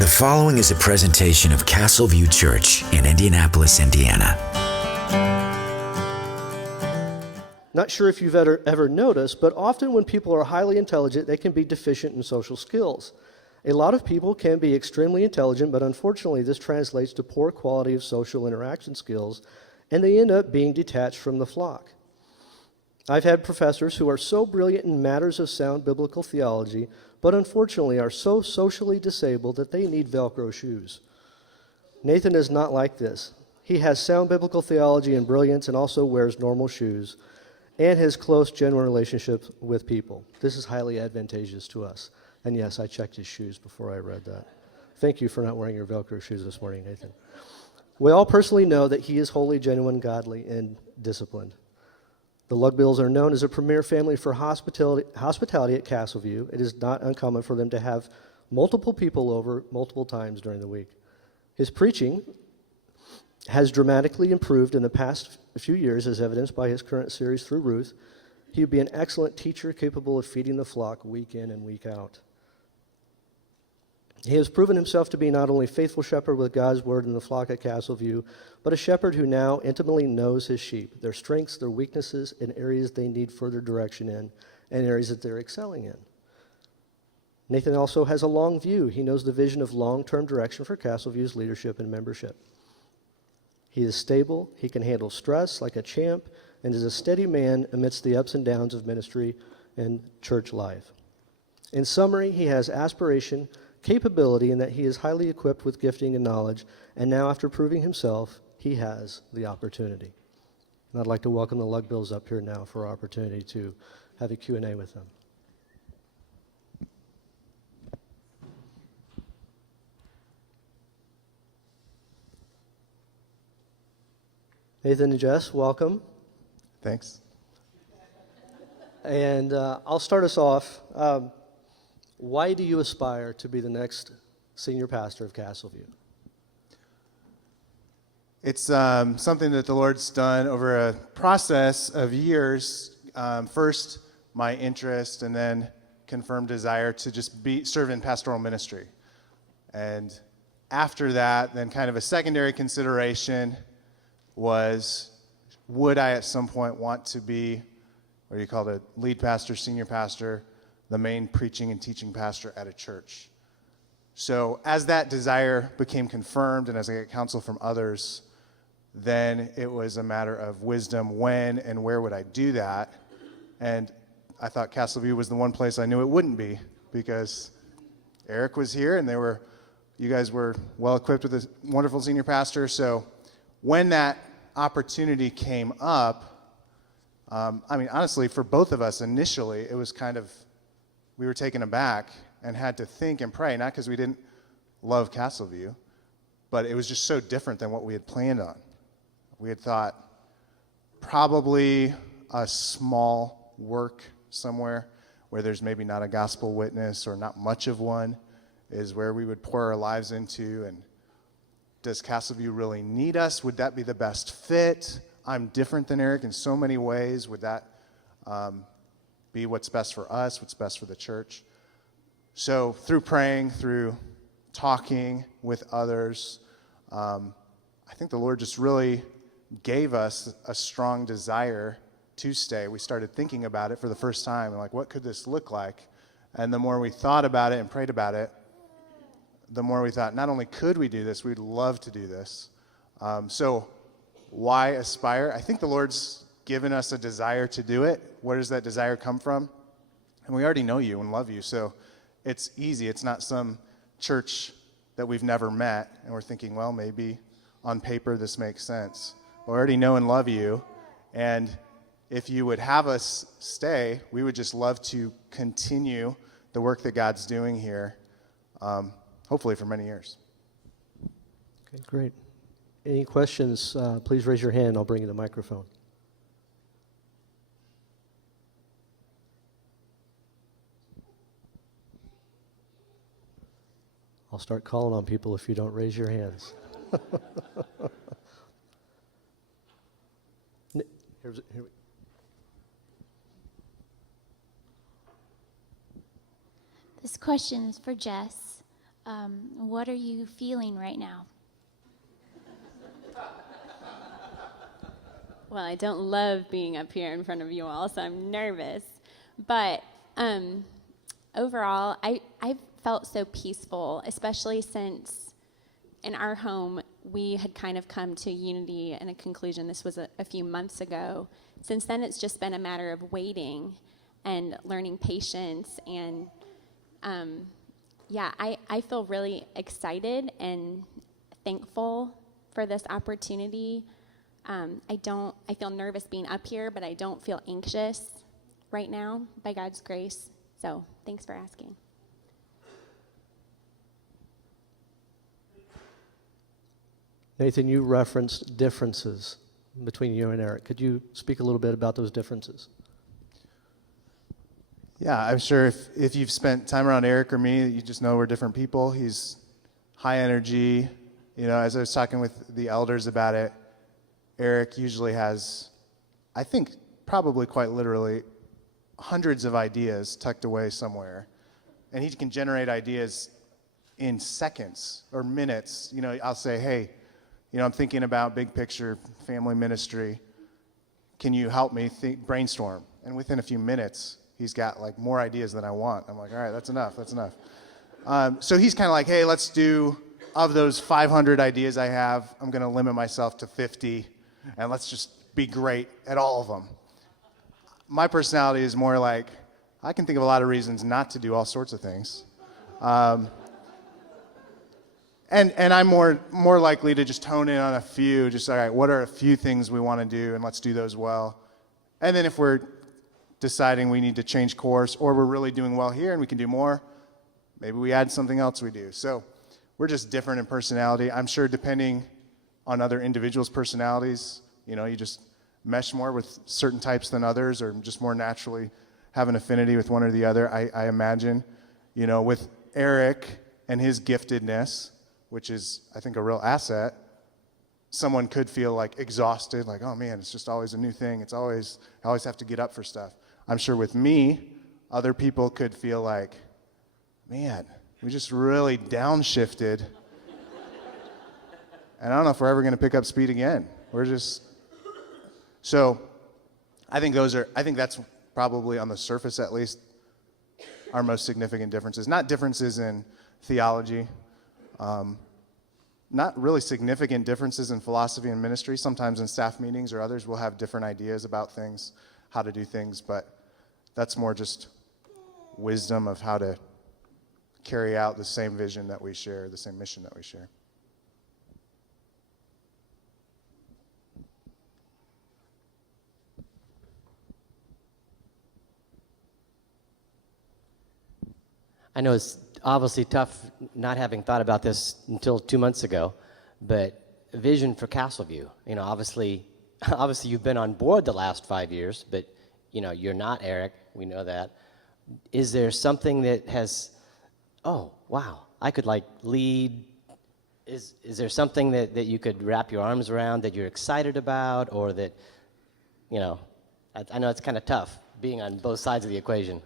The following is a presentation of Castle View Church in Indianapolis, Indiana. Not sure if you've ever noticed, but often when people are highly intelligent, they can be deficient in social skills. A lot of people can be extremely intelligent, but unfortunately this translates to poor quality of social interaction skills, and they end up being detached from the flock. I've had professors who are so brilliant in matters of sound biblical theology, but unfortunately are so socially disabled that they need Velcro shoes. Nathan is not like this. He has sound biblical theology and brilliance and also wears normal shoes and has close, genuine relationships with people. This is highly advantageous to us. And yes, I checked his shoes before I read that. Thank you for not wearing your Velcro shoes this morning, Nathan. We all personally know that he is holy, genuine, godly, and disciplined. The Lugbills are known as a premier family for hospitality at Castleview. It is not uncommon for them to have multiple people over multiple times during the week. His preaching has dramatically improved in the past few years, as evidenced by his current series through Ruth. He would be an excellent teacher capable of feeding the flock week in and week out. He has proven himself to be not only a faithful shepherd with God's word in the flock at Castleview, but a shepherd who now intimately knows his sheep, their strengths, their weaknesses, and areas they need further direction in, and areas that they're excelling in. Nathan also has a long view. He knows the vision of long-term direction for Castleview's leadership and membership. He is stable, he can handle stress like a champ, and is a steady man amidst the ups and downs of ministry and church life. In summary, he has aspiration, capability, in that he is highly equipped with gifting and knowledge, and now after proving himself, he has the opportunity. And I'd like to welcome the Lugbills up here now for our opportunity to have a Q&A with them. Nathan and Jess, welcome. Thanks. And I'll start us off. Why do you aspire to be the next senior pastor of Castleview? It's something that the Lord's done over a process of years. First, my interest, and then confirmed desire to just serve in pastoral ministry. And after that, then kind of a secondary consideration was, would I at some point want to be, what do you call it, lead pastor, senior pastor, the main preaching and teaching pastor at a church? So as that desire became confirmed and as I got counsel from others, then it was a matter of wisdom, when and where would I do that? And I thought Castleview was the one place I knew it wouldn't be, because Eric was here and you guys were well equipped with a wonderful senior pastor. So when that opportunity came up, honestly, for both of us initially, it was kind of, we were taken aback and had to think and pray, not because we didn't love Castleview, but it was just so different than what we had planned on. We had thought probably a small work somewhere where there's maybe not a gospel witness or not much of one is where we would pour our lives into. And does Castleview really need us? Would that be the best fit? I'm different than Eric in so many ways. Would that be what's best for us, what's best for the church? So through praying, through talking with others, I think the Lord just really gave us a strong desire to stay. We started thinking about it for the first time, and like, what could this look like? And the more we thought about it and prayed about it, the more we thought, not only could we do this, we'd love to do this. So why aspire? I think the Lord's given us a desire to do it. Where does that desire come from? And we already know you and love you, so it's easy. It's not some church that we've never met, and we're thinking, well, maybe on paper this makes sense. We already know and love you, and if you would have us stay, we would just love to continue the work that God's doing here, hopefully for many years. Okay, great. Any questions, please raise your hand. I'll bring you the microphone. I'll start calling on people if you don't raise your hands. Here. This question is for Jess. What are you feeling right now? Well, I don't love being up here in front of you all, so I'm nervous. But overall, I've felt so peaceful, especially since in our home, we had kind of come to unity and a conclusion. This was a few months ago. Since then, it's just been a matter of waiting and learning patience. And I feel really excited and thankful for this opportunity. I feel nervous being up here, but I don't feel anxious right now by God's grace. So thanks for asking. Nathan, you referenced differences between you and Eric. Could you speak a little bit about those differences? Yeah, I'm sure if you've spent time around Eric or me, you just know we're different people. He's high energy. As I was talking with the elders about it, Eric usually has, I think probably quite literally, hundreds of ideas tucked away somewhere. And he can generate ideas in seconds or minutes. I'll say, hey, I'm thinking about big picture family ministry. Can you help me brainstorm? And within a few minutes, he's got more ideas than I want. I'm like, all right, that's enough. So he's kind of like, hey, let's do, of those 500 ideas I have, I'm going to limit myself to 50, and let's just be great at all of them. My personality is more like, I can think of a lot of reasons not to do all sorts of things. And I'm more likely to just hone in on a few, just, all right, what are a few things we want to do, and let's do those well. And then if we're deciding we need to change course, or we're really doing well here and we can do more, maybe we add something else we do. So we're just different in personality. I'm sure depending on other individuals' personalities, you just mesh more with certain types than others, or just more naturally have an affinity with one or the other. I imagine, with Eric and his giftedness, which is, I think, a real asset, someone could feel exhausted, oh man, it's just always a new thing. I always have to get up for stuff. I'm sure with me, other people could feel man, we just really downshifted. And I don't know if we're ever going to pick up speed again. So I think that's probably on the surface at least our most significant differences. Not differences in theology, not really significant differences in philosophy and ministry. Sometimes in staff meetings or others, we'll have different ideas about things, how to do things, but that's more just wisdom of how to carry out the same vision that we share, the same mission that we share. I know it's obviously tough not having thought about this until 2 months ago, but vision for Castleview. Obviously you've been on board the last 5 years, but you're not Eric. We know that. Is there something that has, oh, wow, I could lead? Is there something that you could wrap your arms around that you're excited about, or that, I know it's kind of tough being on both sides of the equation.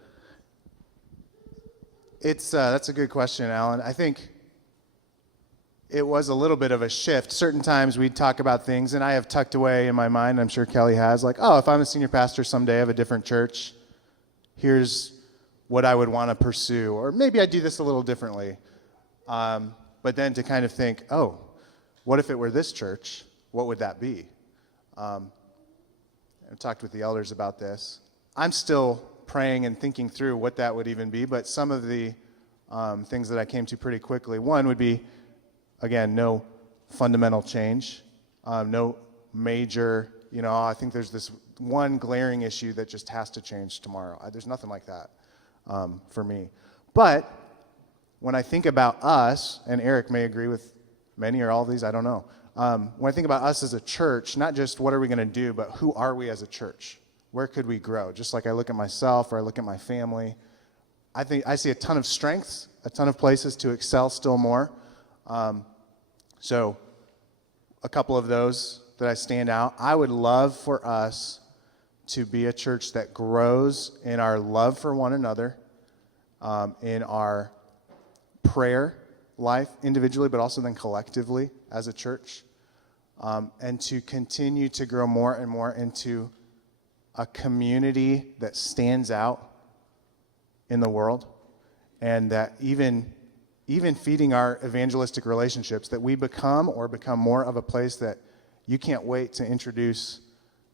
That's a good question, Alan. I think it was a little bit of a shift. Certain times we'd talk about things, and I have tucked away in my mind, I'm sure Kelly has, if I'm a senior pastor someday of a different church, here's what I would want to pursue. Or maybe I do this a little differently. But then to kind of think, what if it were this church? What would that be? I've talked with the elders about this. I'm still praying and thinking through what that would even be, but some of the things that I came to pretty quickly, one would be, again, no fundamental change, no major, I think there's this one glaring issue that just has to change tomorrow. There's nothing like that for me. But when I think about us, and Eric may agree with many or all of these, I don't know. When I think about us as a church, not just what are we going to do, but who are we as a church? Where could we grow? Just like I look at myself or I look at my family, I think I see a ton of strengths, a ton of places to excel still more. So a couple of those that I stand out. I would love for us to be a church that grows in our love for one another, in our prayer life individually, but also then collectively as a church, and to continue to grow more and more into a community that stands out in the world, and that even feeding our evangelistic relationships, that we become more of a place that you can't wait to introduce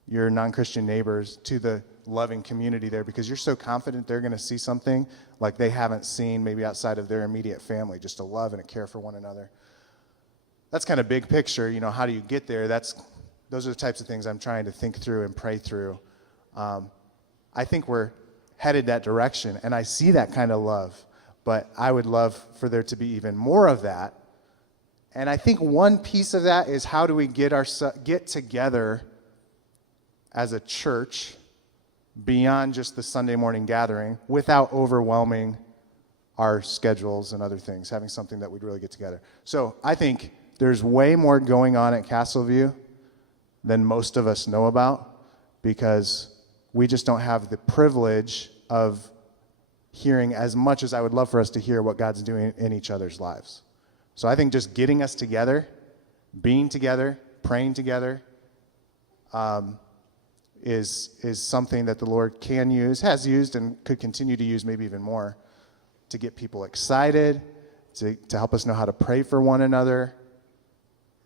your non-Christian neighbors to the loving community there, because you're so confident they're going to see something like they haven't seen maybe outside of their immediate family, just a love and a care for one another. That's kind of big picture. How do you get there? Those are the types of things I'm trying to think through and pray through. I think we're headed that direction, and I see that kind of love, but I would love for there to be even more of that. And I think one piece of that is, how do we get together as a church beyond just the Sunday morning gathering without overwhelming our schedules and other things, having something that we'd really get together. So I think there's way more going on at Castleview than most of us know about, because we just don't have the privilege of hearing as much as I would love for us to hear what God's doing in each other's lives. So I think just getting us together, being together, praying together, is something that the Lord can use, has used, and could continue to use maybe even more, to get people excited, to help us know how to pray for one another.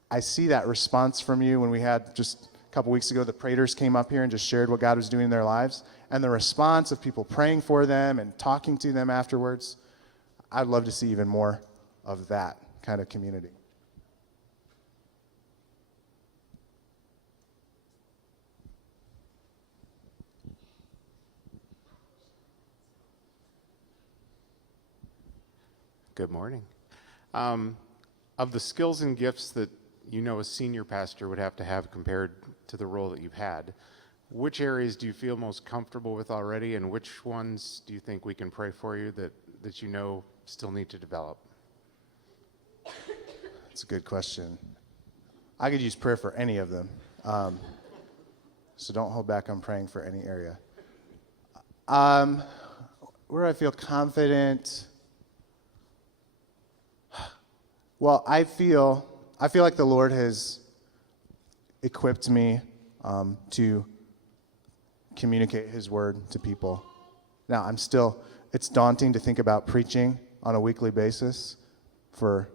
I see that response from you when we had, just a couple weeks ago, the Praters came up here and just shared what God was doing in their lives, and the response of people praying for them and talking to them afterwards. I'd love to see even more of that kind of community. Good morning. Of the skills and gifts that a senior pastor would have to have compared to the role that you've had, which areas do you feel most comfortable with already, and which ones do you think we can pray for you that still need to develop? That's a good question. I could use prayer for any of them. So don't hold back on praying for any area. Where do I feel confident? Well, I feel like the Lord has equipped me to communicate His word to people. Now, it's daunting to think about preaching on a weekly basis for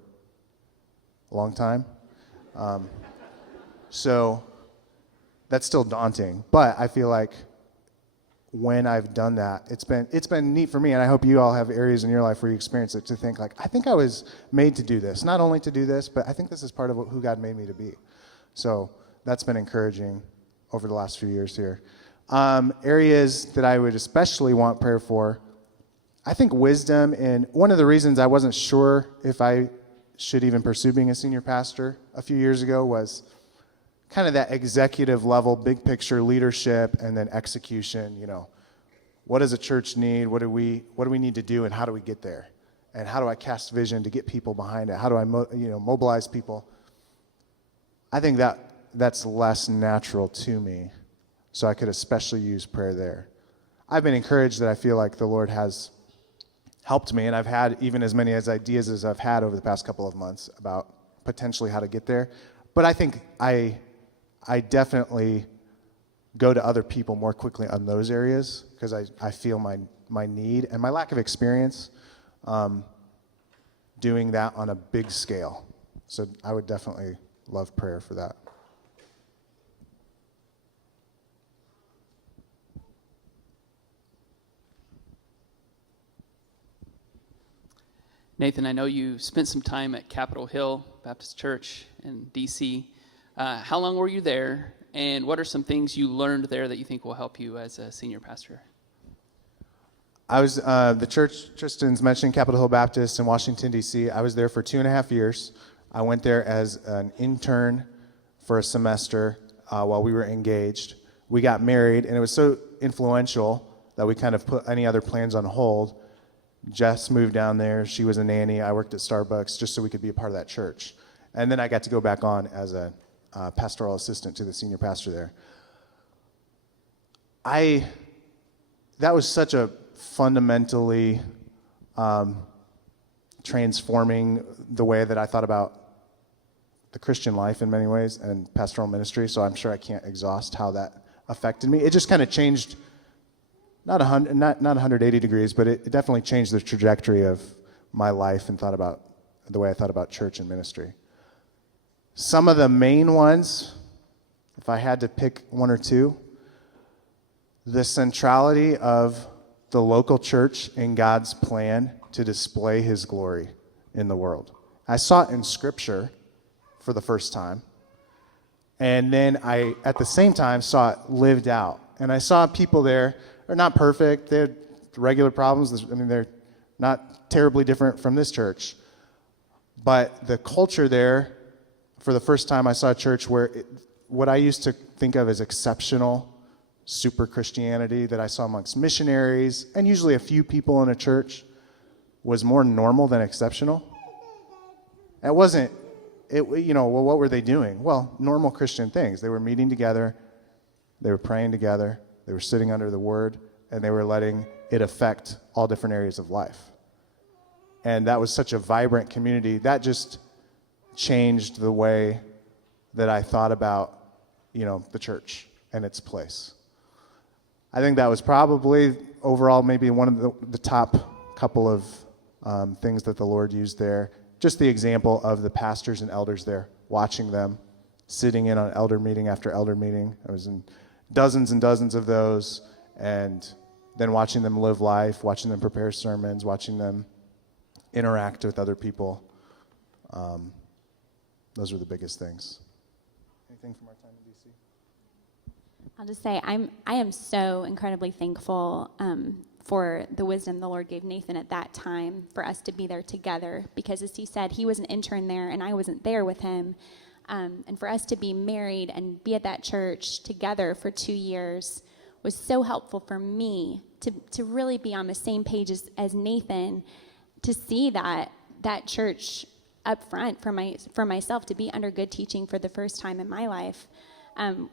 a long time. So that's still daunting, but I feel like when I've done that, it's been neat for me, and I hope you all have areas in your life where you experience it, to think like, I think I was made to do this, not only to do this, but I think this is part of who God made me to be. So that's been encouraging over the last few years here. Areas that I would especially want prayer for, I think wisdom, and one of the reasons I wasn't sure if I should even pursue being a senior pastor a few years ago was kind of that executive level, big picture leadership, and then execution. What does a church need? What do we need to do, and how do we get there? And how do I cast vision to get people behind it? How do I mobilize people? I think that's less natural to me, so I could especially use prayer there. I've been encouraged that I feel like the Lord has helped me, and I've had even as many ideas as I've had over the past couple of months about potentially how to get there. But I think I definitely go to other people more quickly on those areas, because I feel my need and my lack of experience doing that on a big scale. So I would definitely love prayer for that. Nathan, I know you spent some time at Capitol Hill Baptist Church in D.C. How long were you there, and what are some things you learned there that you think will help you as a senior pastor? I was, the church Tristan's mentioned, Capitol Hill Baptist in Washington, D.C. I was there for 2.5 years. I went there as an intern for a semester while we were engaged. We got married, and it was so influential that we kind of put any other plans on hold. Jess moved down there. She was a nanny. I worked at Starbucks just so we could be a part of that church. And then I got to go back on as a pastoral assistant to the senior pastor there. That was such a fundamentally transforming the way that I thought about the Christian life in many ways and pastoral ministry, so I'm sure I can't exhaust how that affected me. It just kind of changed, not 180 degrees, but it definitely changed the trajectory of my life and thought about the way I thought about church and ministry. Some of the main ones, if I had to pick one or two, the centrality of the local church in God's plan to display his glory in the world. I saw it in Scripture for the first time, and then I, at the same time, saw it lived out. And I saw people there, they're not perfect, they had regular problems. I mean, they're not terribly different from this church. But the culture there, for the first time I saw a church where what I used to think of as exceptional, super Christianity that I saw amongst missionaries and usually a few people in a church was more normal than exceptional. It wasn't, well, what were they doing? Well, normal Christian things. They were meeting together, they were praying together, they were sitting under the Word, and they were letting it affect all different areas of life. And that was such a vibrant community. That just changed the way that I thought about, the church and its place. I think that was probably overall maybe one of the top couple of things that the Lord used there. Just the example of the pastors and elders there, watching them, sitting in on elder meeting after elder meeting. I was in dozens and dozens of those, and then watching them live life, watching them prepare sermons, watching them interact with other people. Those were the biggest things. Anything from our time in DC? I'll just say I am so incredibly thankful for the wisdom the Lord gave Nathan at that time for us to be there together, because as he said, he was an intern there and I wasn't there with him. And for us to be married and be at that church together for 2 years was so helpful for me to really be on the same page as Nathan, to see that church up front for myself, to be under good teaching for the first time in my life,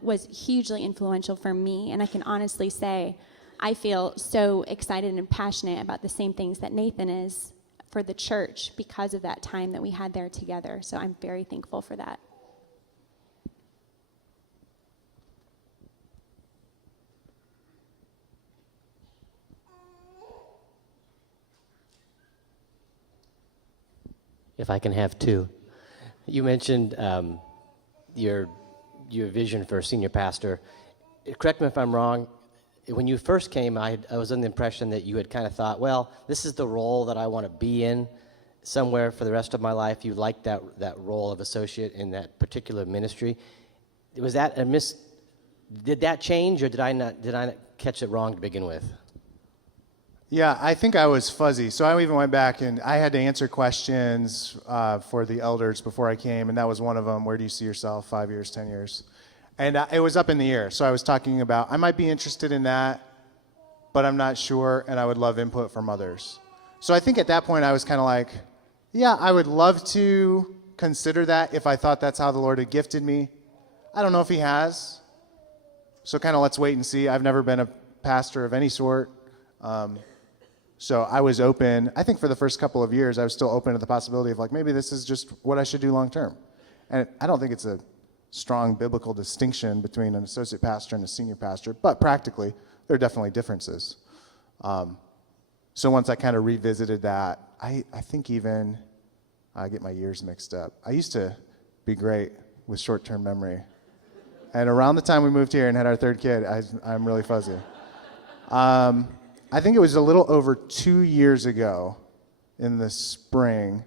was hugely influential for me. And I can honestly say I feel so excited and passionate about the same things that Nathan is for the church because of that time that we had there together. So I'm very thankful for that. If I can have two. You mentioned your vision for a senior pastor. Correct me if I'm wrong. When you first came, I was under the impression that you had kind of thought, well, this is the role that I want to be in somewhere for the rest of my life. You liked that role of associate in that particular ministry. Was that did that change, or did I not catch it wrong to begin with? Yeah, I think I was fuzzy. So I even went back and I had to answer questions for the elders before I came, and that was one of them. Where do you see yourself 5 years, 10 years? And it was up in the air. So I was talking about, I might be interested in that, but I'm not sure, and I would love input from others. So I think at that point I was kind of like, yeah, I would love to consider that if I thought that's how the Lord had gifted me. I don't know if he has. So kind of let's wait and see. I've never been a pastor of any sort. So I was open. I think for the first couple of years, I was still open to the possibility of maybe this is just what I should do long term. And I don't think it's a strong biblical distinction between an associate pastor and a senior pastor, but practically, there are definitely differences. So once I kind of revisited that, I think even, I get my years mixed up. I used to be great with short-term memory. And around the time we moved here and had our third kid, I'm really fuzzy. I think it was a little over 2 years ago in the spring.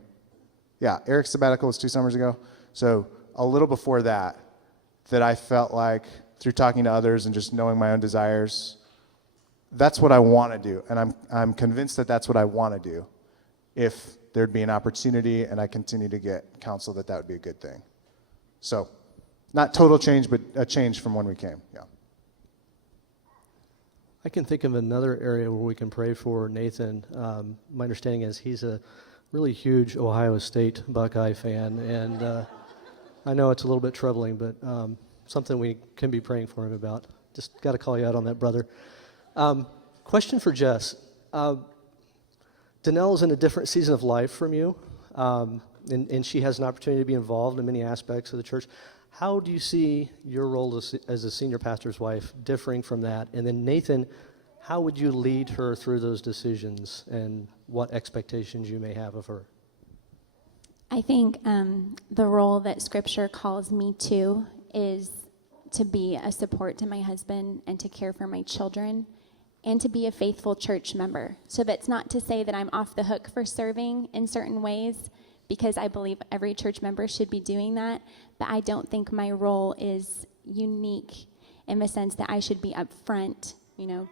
Yeah, Eric's sabbatical was 2 summers ago. So a little before that I felt like, through talking to others and just knowing my own desires, that's what I want to do. And I'm convinced that that's what I want to do. If there'd be an opportunity and I continue to get counsel, that would be a good thing. So not total change, but a change from when we came, yeah. I can think of another area where we can pray for Nathan. My understanding is he's a really huge Ohio State Buckeye fan, and I know it's a little bit troubling, but something we can be praying for him about. Just got to call you out on that, brother. Question for Jess. Danelle is in a different season of life from you, and she has an opportunity to be involved in many aspects of the church. How do you see your role as a senior pastor's wife differing from that? And then Nathan, how would you lead her through those decisions and what expectations you may have of her? I think the role that Scripture calls me to is to be a support to my husband and to care for my children and to be a faithful church member. So that's not to say that I'm off the hook for serving in certain ways, because I believe every church member should be doing that, but I don't think my role is unique in the sense that I should be up front,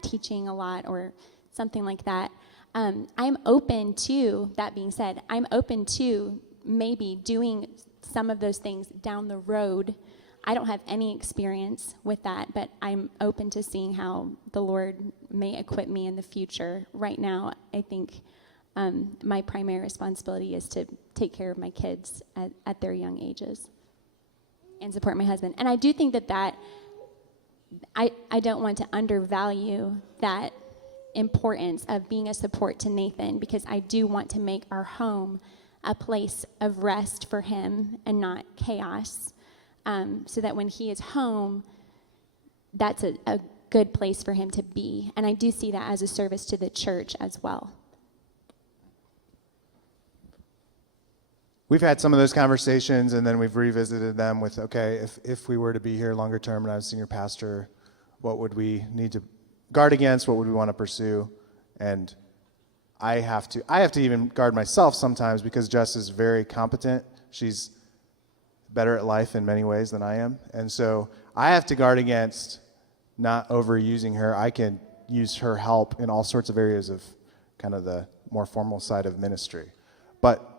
teaching a lot or something like that. I'm open to, that being said, I'm open to maybe doing some of those things down the road. I don't have any experience with that, but I'm open to seeing how the Lord may equip me in the future. Right now, I think my primary responsibility is to take care of my kids at their young ages and support my husband. And I do think that I don't want to undervalue that importance of being a support to Nathan, because I do want to make our home a place of rest for him and not chaos, so that when he is home, that's a good place for him to be. And I do see that as a service to the church as well. We've had some of those conversations, and then we've revisited them with, okay, if we were to be here longer term and I was senior pastor, what would we need to guard against? What would we want to pursue? And I have to even guard myself sometimes, because Jess is very competent. She's better at life in many ways than I am. And so I have to guard against not overusing her. I can use her help in all sorts of areas of kind of the more formal side of ministry. But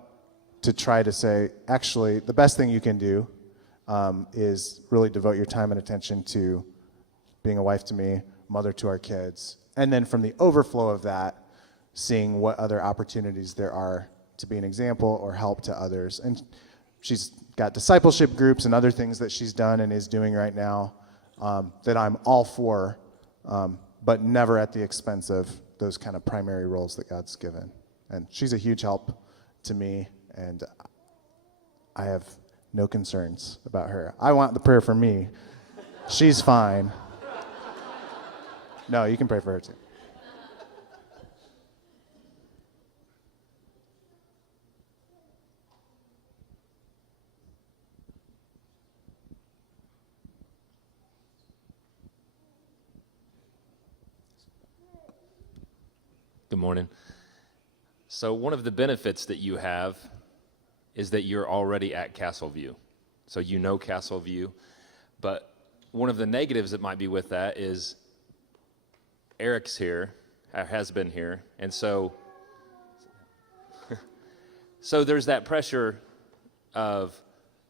to try to say, actually, the best thing you can do is really devote your time and attention to being a wife to me, mother to our kids, and then from the overflow of that, seeing what other opportunities there are to be an example or help to others. And she's got discipleship groups and other things that she's done and is doing right now that I'm all for, but never at the expense of those kind of primary roles that God's given. And she's a huge help to me, and I have no concerns about her. I want the prayer for me. She's fine. No, you can pray for her too. Good morning. So one of the benefits that you have is that you're already at Castleview. So you know Castleview, but one of the negatives that might be with that is Eric's here, has been here, and so there's that pressure of,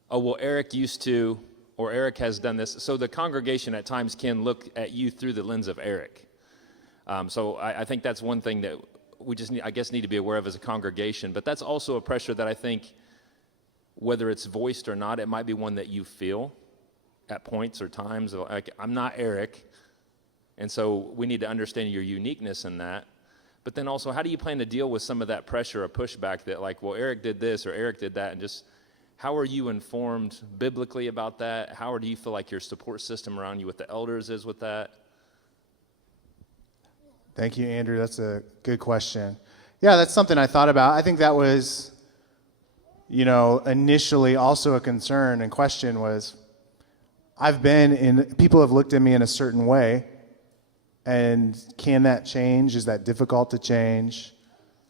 oh, well, Eric used to, or Eric has done this. So the congregation at times can look at you through the lens of Eric. So I think that's one thing that we just need to be aware of as a congregation. But that's also a pressure that I think, whether it's voiced or not, it might be one that you feel at points or times. Like, I'm not Eric, and so we need to understand your uniqueness in that. But then also, how do you plan to deal with some of that pressure or pushback that, like, well, Eric did this or Eric did that, and just how are you informed biblically about that? How do you feel like your support system around you with the elders is with that? Thank you, Andrew. That's a good question. Yeah, that's something I thought about. I think that was, initially also a concern and question was, people have looked at me in a certain way, and can that change? Is that difficult to change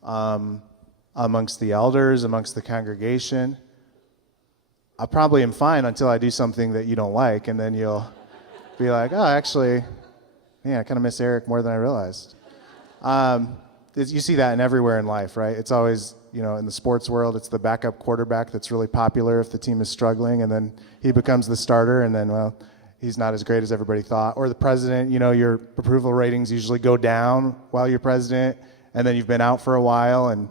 amongst the elders, amongst the congregation? I probably am fine until I do something that you don't like, and then you'll be like, oh, actually, I kind of miss Eric more than I realized. You see that in everywhere in life, right? It's always, in the sports world, it's the backup quarterback that's really popular if the team is struggling, and then he becomes the starter, and then, well, he's not as great as everybody thought. Or the president, your approval ratings usually go down while you're president, and then you've been out for a while, and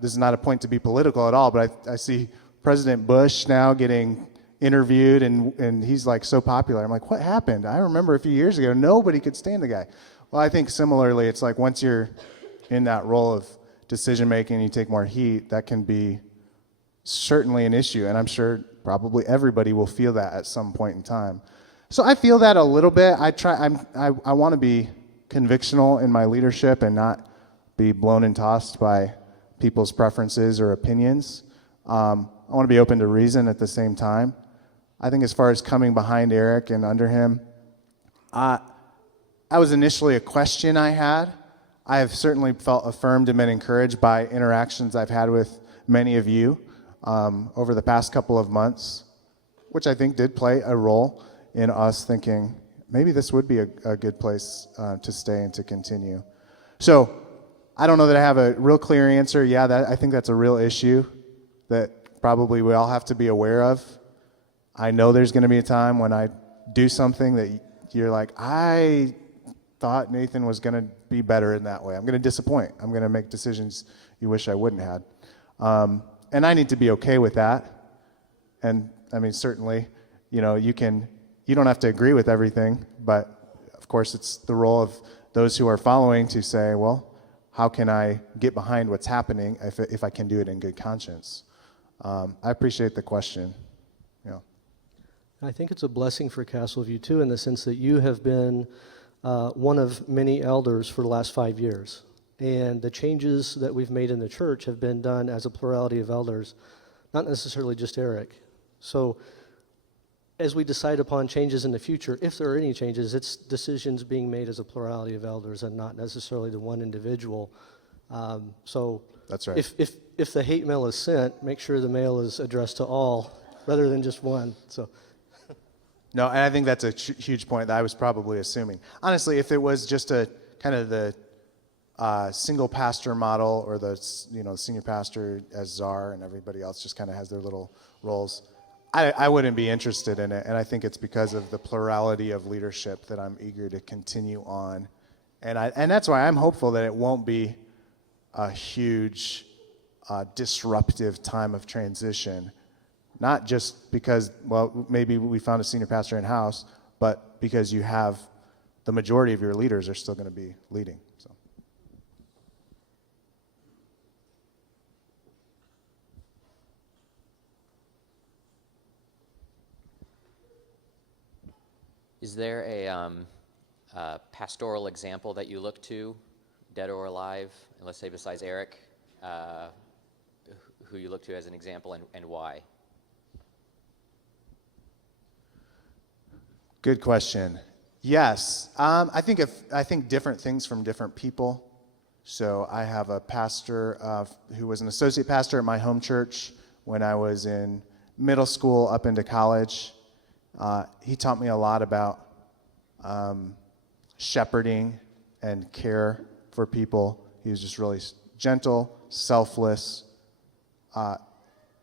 this is not a point to be political at all, but I see President Bush now getting interviewed, and he's like so popular. I'm like, what happened? I remember a few years ago, nobody could stand the guy. Well, I think similarly, it's like once you're in that role of decision making, you take more heat, that can be certainly an issue. And I'm sure probably everybody will feel that at some point in time. So I feel that a little bit. I want to be convictional in my leadership and not be blown and tossed by people's preferences or opinions. I want to be open to reason at the same time. I think as far as coming behind Eric and under him, I was initially a question I had. I have certainly felt affirmed and been encouraged by interactions I've had with many of you over the past couple of months, which I think did play a role in us thinking maybe this would be a good place to stay and to continue. So I don't know that I have a real clear answer. Yeah, I think that's a real issue that probably we all have to be aware of. I know there's going to be a time when I do something that you're like, I thought Nathan was going to be better in that way. I'm going to disappoint. I'm going to make decisions you wish I wouldn't have. And I need to be okay with that. And I mean, certainly, you don't have to agree with everything, but of course it's the role of those who are following to say, well, how can I get behind what's happening if I can do it in good conscience? I appreciate the question. I think it's a blessing for Castleview, too, in the sense that you have been one of many elders for the last 5 years. And the changes that we've made in the church have been done as a plurality of elders, not necessarily just Eric. So as we decide upon changes in the future, if there are any changes, it's decisions being made as a plurality of elders and not necessarily the one individual. So that's right. If the hate mail is sent, make sure the mail is addressed to all rather than just one. So. No, and I think that's a huge point that I was probably assuming. Honestly, if it was just a kind of the single pastor model, or the senior pastor as czar and everybody else just kind of has their little roles, I wouldn't be interested in it. And I think it's because of the plurality of leadership that I'm eager to continue on, and that's why I'm hopeful that it won't be a huge disruptive time of transition. Not just because, well, maybe we found a senior pastor in-house, but because you have the majority of your leaders are still going to be leading. So. Is there a pastoral example that you look to, dead or alive, and let's say besides Eric, who you look to as an example and why? Good question. Yes, I think different things from different people. So I have a pastor who was an associate pastor at my home church when I was in middle school up into college. He taught me a lot about shepherding and care for people. He was just really gentle, selfless,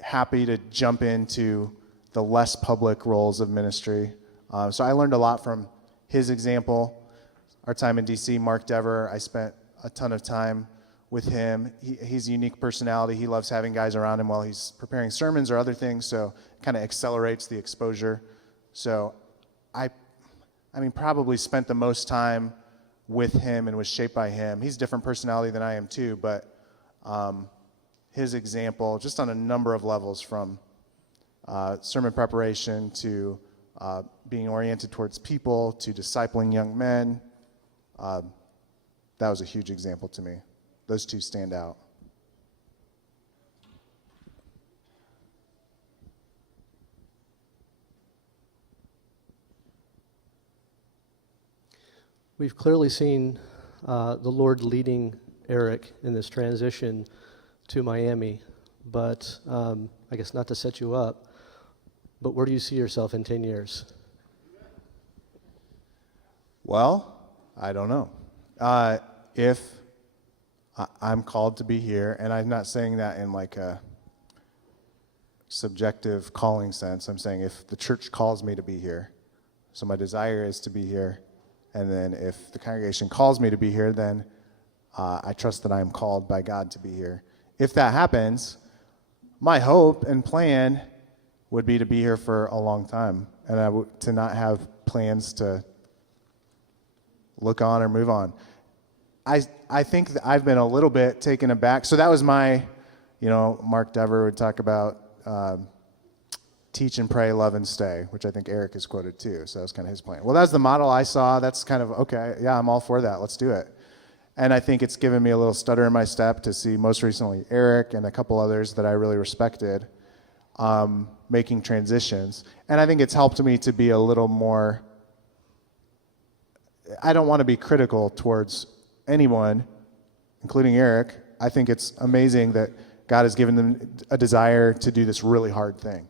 happy to jump into the less public roles of ministry. So I learned a lot from his example. Our time in D.C., Mark Dever, I spent a ton of time with him. He's a unique personality. He loves having guys around him while he's preparing sermons or other things, so it kind of accelerates the exposure. So I probably spent the most time with him and was shaped by him. He's a different personality than I am too, but his example, just on a number of levels, from sermon preparation to being oriented towards people, to discipling young men. That was a huge example to me. Those two stand out. We've clearly seen the Lord leading Eric in this transition to Miami, but I guess not to set you up, but where do you see yourself in 10 years? Well, I don't know. If I'm called to be here, and I'm not saying that in like a subjective calling sense. I'm saying if the church calls me to be here, so my desire is to be here, and then if the congregation calls me to be here, then I trust that I am called by God to be here. If that happens, my hope and plan would be to be here for a long time, and to not have plans to look on or move on. I think that I've been a little bit taken aback. So that was my, Mark Dever would talk about teach and pray, love and stay, which I think Eric has quoted too. So that was kind of his plan. Well, that's the model I saw. That's kind of, okay, yeah, I'm all for that. Let's do it. And I think it's given me a little stutter in my step to see most recently Eric and a couple others that I really respected making transitions. And I think it's helped me to be a little more, I don't want to be critical towards anyone, including Eric. I think it's amazing that God has given them a desire to do this really hard thing.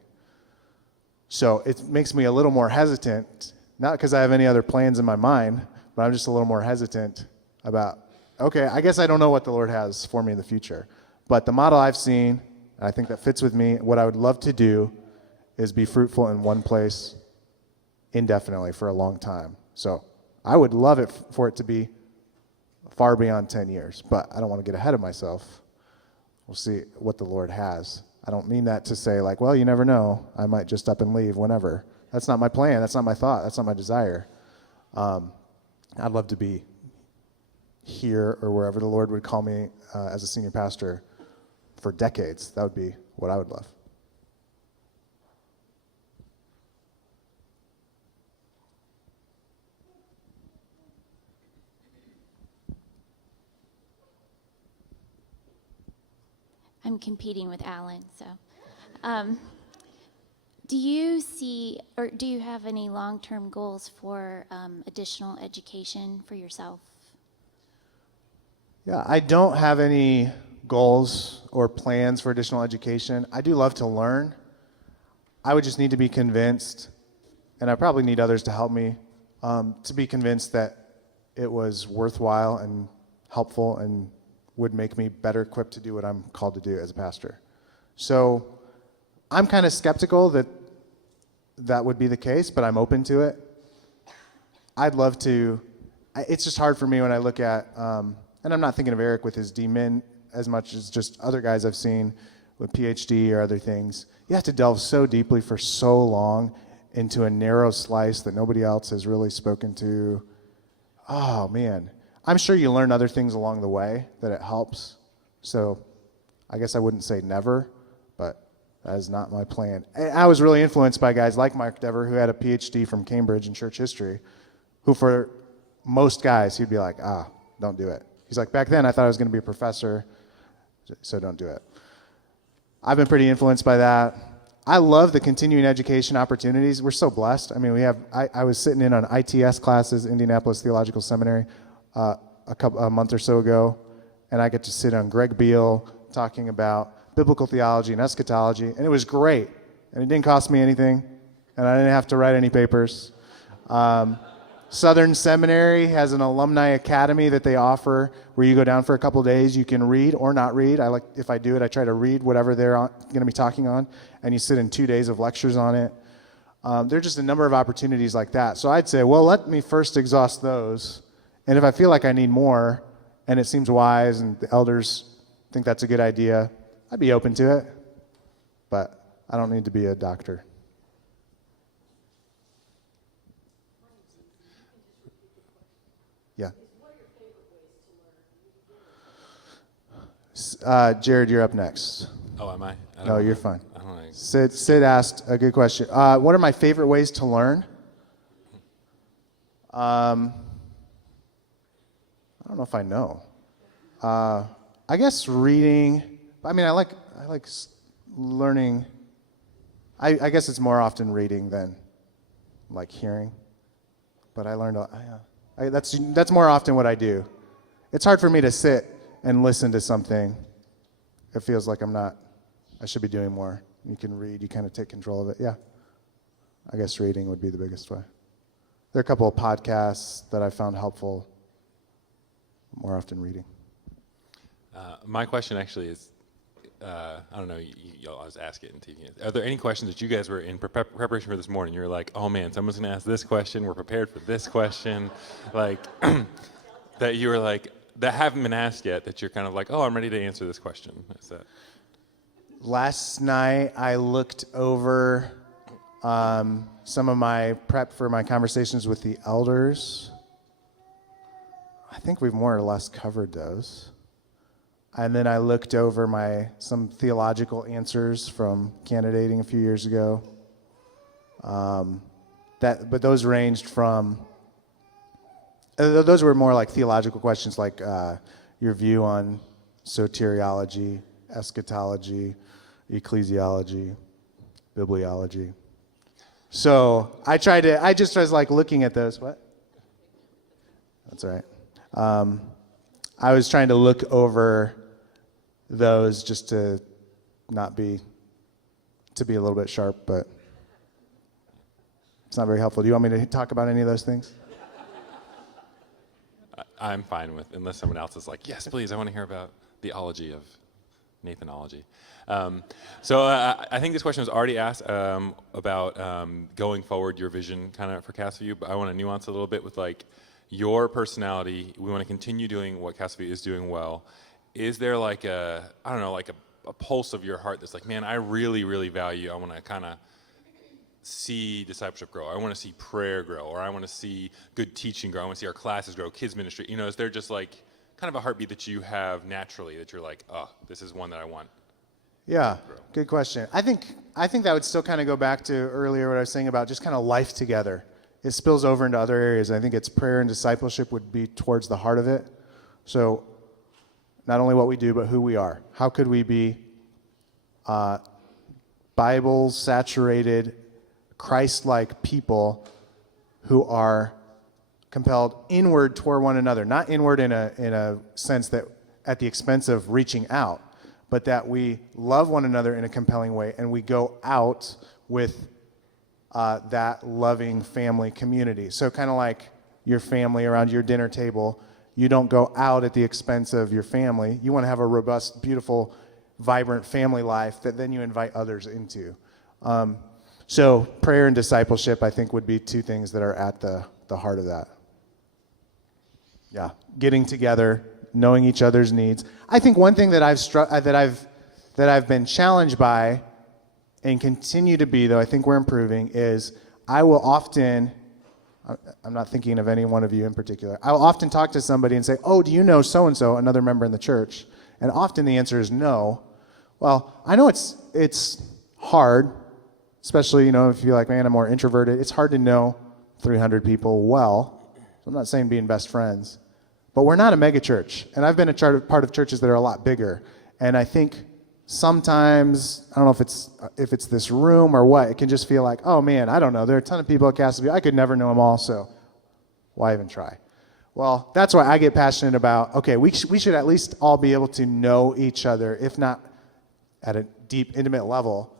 So it makes me a little more hesitant, not because I have any other plans in my mind, but I'm just a little more hesitant about, okay, I guess I don't know what the Lord has for me in the future. But the model I've seen, and I think that fits with me, what I would love to do is be fruitful in one place indefinitely for a long time. So I would love it for it to be far beyond 10 years, but I don't want to get ahead of myself. We'll see what the Lord has. I don't mean that to say like, well, you never know. I might just up and leave whenever. That's not my plan. That's not my thought. That's not my desire. I'd love to be here or wherever the Lord would call me as a senior pastor for decades. That would be what I would love. I'm competing with Alan, so. Do you see, or do you have any long-term goals for additional education for yourself? Yeah, I don't have any goals or plans for additional education. I do love to learn. I would just need to be convinced, and I probably need others to help me, to be convinced that it was worthwhile and helpful and would make me better equipped to do what I'm called to do as a pastor. So I'm kind of skeptical that that would be the case, but I'm open to it. I'd love to. It's just hard for me when I look at, and I'm not thinking of Eric with his D-Min as much as just other guys I've seen with PhD or other things. You have to delve so deeply for so long into a narrow slice that nobody else has really spoken to. Oh, man. I'm sure you learn other things along the way that it helps. So I guess I wouldn't say never, but that is not my plan. I was really influenced by guys like Mark Dever, who had a PhD from Cambridge in church history, who for most guys, he'd be like, don't do it. He's like, back then I thought I was going to be a professor, so don't do it. I've been pretty influenced by that. I love the continuing education opportunities. We're so blessed. I mean, I was sitting in on ITS classes, Indianapolis Theological Seminary, a month or so ago, and I get to sit on Greg Beale talking about biblical theology and eschatology, and it was great. And it didn't cost me anything, and I didn't have to write any papers. Southern Seminary has an alumni academy that they offer where you go down for a couple of days. You can read or not read. If I do it, I try to read whatever they're going to be talking on, and you sit in 2 days of lectures on it. There are just a number of opportunities like that. So I'd say, well, let me first exhaust those. And if I feel like I need more, and it seems wise, and the elders think that's a good idea, I'd be open to it. But I don't need to be a doctor. Yeah. Jared, you're up next. Oh, am I? No, you're fine. I don't know. Sid asked a good question. What are my favorite ways to learn? I don't know if I know. I guess reading. I mean, I like learning. I guess it's more often reading than like hearing. But I learned. That's more often what I do. It's hard for me to sit and listen to something. It feels like I should be doing more. You can read, you kind of take control of it. Yeah. I guess reading would be the biggest way. There are a couple of podcasts that I found helpful. More often reading. My question actually is, I don't know, you'll always ask it in TV. Are there any questions that you guys were in preparation for this morning? You were like, oh man, someone's going to ask this question. We're prepared for this question. Like, that you were like, that haven't been asked yet, that you're kind of like, oh, I'm ready to answer this question. Is that? Last night I looked over some of my prep for my conversations with the elders. I think we've more or less covered those. And then I looked over some theological answers from candidating a few years ago. But those ranged from, those were more like theological questions, like your view on soteriology, eschatology, ecclesiology, bibliology. So I just was like looking at those. What? That's all right. I was trying to look over those just to be a little bit sharp, but it's not very helpful. Do you want me to talk about any of those things? I'm fine with, unless someone else is like, yes, please, I want to hear about the ology of Nathanology. So I think this question was already asked about going forward, your vision kind of for Castleview, but I want to nuance a little bit with like your personality. We want to continue doing what Castleview is doing well. Is there like a pulse of your heart that's like, man, I really, really value, I want to kind of see discipleship grow. I want to see prayer grow, or I want to see good teaching grow. I want to see our classes grow, kids ministry. You know, is there just like kind of a heartbeat that you have naturally that you're like, oh, this is one that I want? Yeah, good question. I think that would still kind of go back to earlier what I was saying about just kind of life together. It spills over into other areas. I think it's prayer and discipleship would be towards the heart of it. So not only what we do, but who we are. How could we be Bible-saturated, Christ-like people who are compelled inward toward one another, not inward in a sense that at the expense of reaching out, but that we love one another in a compelling way, and we go out with that loving family community. So kind of like your family around your dinner table, you don't go out at the expense of your family. You want to have a robust, beautiful, vibrant family life that then you invite others into. So prayer and discipleship, I think, would be two things that are at the heart of that. Yeah, getting together, knowing each other's needs. I think one thing that I've been challenged by and continue to be, though I think we're improving, is I will often, I'm not thinking of any one of you in particular, I will often talk to somebody and say, oh, do you know so-and-so, another member in the church? And often the answer is no. Well, I know it's hard, especially, you know, if you're like, man, I'm more introverted. It's hard to know 300 people well. I'm not saying being best friends, but we're not a mega church. And I've been a part of churches that are a lot bigger. And I think sometimes, I don't know if it's this room or what, it can just feel like, oh man, I don't know. There are a ton of people at Castleview. I could never know them all, so why even try? Well, that's why I get passionate about, okay, we should at least all be able to know each other, if not at a deep, intimate level,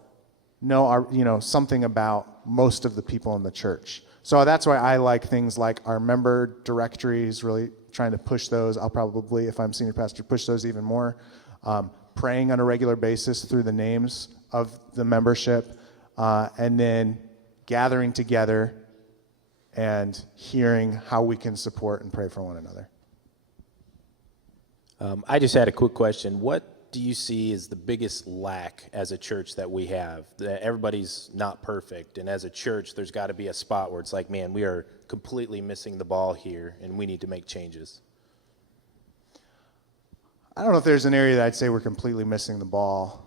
know something about most of the people in the church. So that's why I like things like our member directories, really trying to push those. I'll probably, if I'm senior pastor, push those even more. Praying on a regular basis through the names of the membership, and then gathering together and hearing how we can support and pray for one another. I just had a quick question. What do you see as the biggest lack as a church that we have? That everybody's not perfect, and as a church, there's got to be a spot where it's like, man, we are completely missing the ball here, and we need to make changes. I don't know if there's an area that I'd say we're completely missing the ball,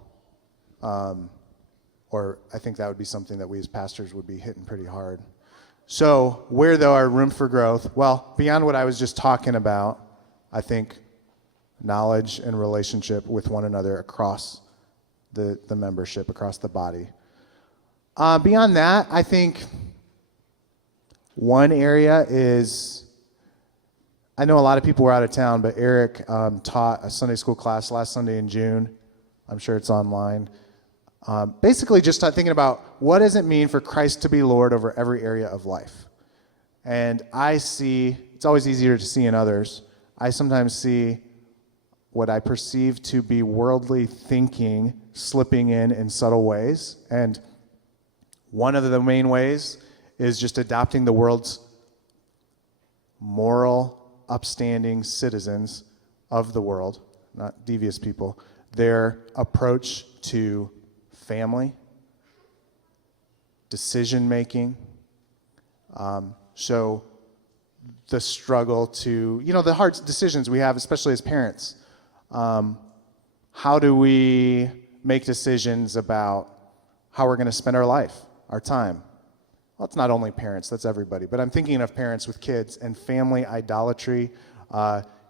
or I think that would be something that we as pastors would be hitting pretty hard. So where, though, are room for growth? Well, beyond what I was just talking about, I think knowledge and relationship with one another across the membership, across the body. Beyond that, I think one area is, I know a lot of people were out of town, but Eric taught a Sunday school class last Sunday in June. I'm sure it's online. Basically just thinking about what does it mean for Christ to be Lord over every area of life. And I see, it's always easier to see in others, I sometimes see what I perceive to be worldly thinking slipping in subtle ways. And one of the main ways is just adopting the world's moral, upstanding citizens of the world, not devious people, their approach to family, decision making. So the struggle to, the hard decisions we have, especially as parents. How do we make decisions about how we're going to spend our life, our time? Well, it's not only parents, that's everybody. But I'm thinking of parents with kids and family idolatry,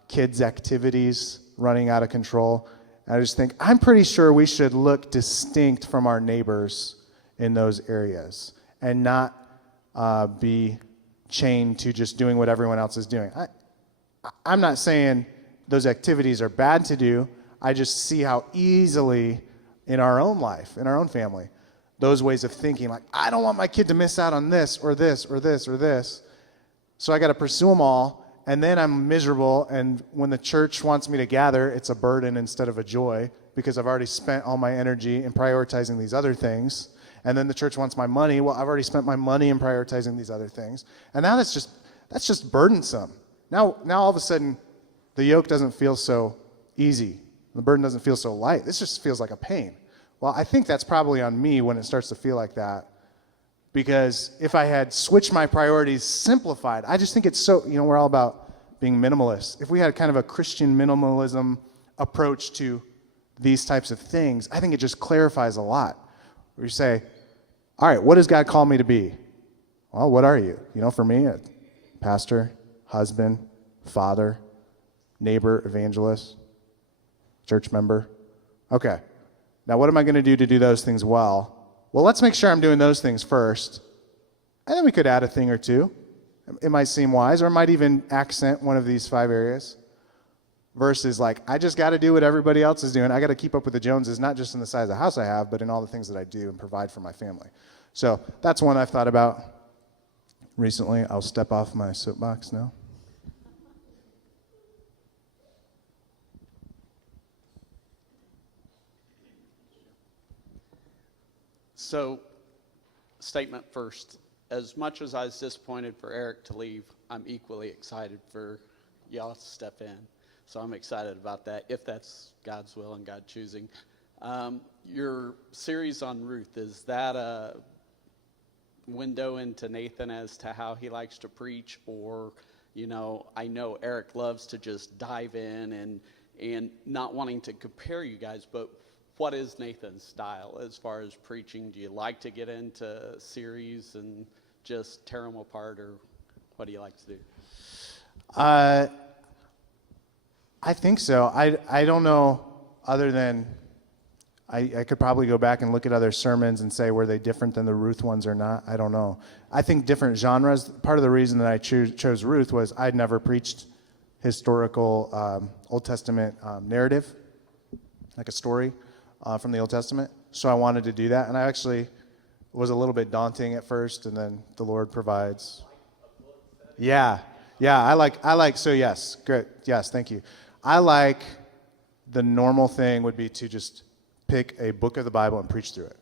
kids' activities running out of control. And I just think, I'm pretty sure we should look distinct from our neighbors in those areas and not be chained to just doing what everyone else is doing. I'm not saying those activities are bad to do. I just see how easily in our own life, in our own family, those ways of thinking, like, I don't want my kid to miss out on this or this or this or this, so I got to pursue them all, and then I'm miserable, and when the church wants me to gather, it's a burden instead of a joy, because I've already spent all my energy in prioritizing these other things. And then the church wants my money. Well, I've already spent my money in prioritizing these other things. And now that's just burdensome. Now all of a sudden, the yoke doesn't feel so easy. The burden doesn't feel so light. This just feels like a pain. Well, I think that's probably on me when it starts to feel like that. Because if I had switched my priorities, simplified, I just think it's so, we're all about being minimalist. If we had kind of a Christian minimalism approach to these types of things, I think it just clarifies a lot. Where you say, all right, what does God call me to be? Well, what are you? For me, a pastor, husband, father, neighbor, evangelist, church member. Okay, now what am I going to do those things well? Well, let's make sure I'm doing those things first, and then we could add a thing or two. It might seem wise, or it might even accent one of these 5 areas. Versus like, I just got to do what everybody else is doing. I got to keep up with the Joneses, not just in the size of the house I have, but in all the things that I do and provide for my family. So that's one I've thought about recently. I'll step off my soapbox now. So, statement first. As much as I was disappointed for Eric to leave, I'm equally excited for y'all to step in. So I'm excited about that, if that's God's will and God choosing. Your series on Ruth, is that a window into Nathan as to how he likes to preach? Or, I know Eric loves to just dive in and not wanting to compare you guys, but what is Nathan's style as far as preaching? Do you like to get into series and just tear them apart, or what do you like to do? I think so. I don't know, other than I could probably go back and look at other sermons and say, were they different than the Ruth ones or not? I don't know. I think different genres. Part of the reason that I chose Ruth was I'd never preached historical Old Testament narrative, like a story from the Old Testament. So I wanted to do that. And I actually was a little bit daunting at first, and then the Lord provides. Yeah, I like, so yes, great, yes, thank you. I like, the normal thing would be to just pick a book of the Bible and preach through it.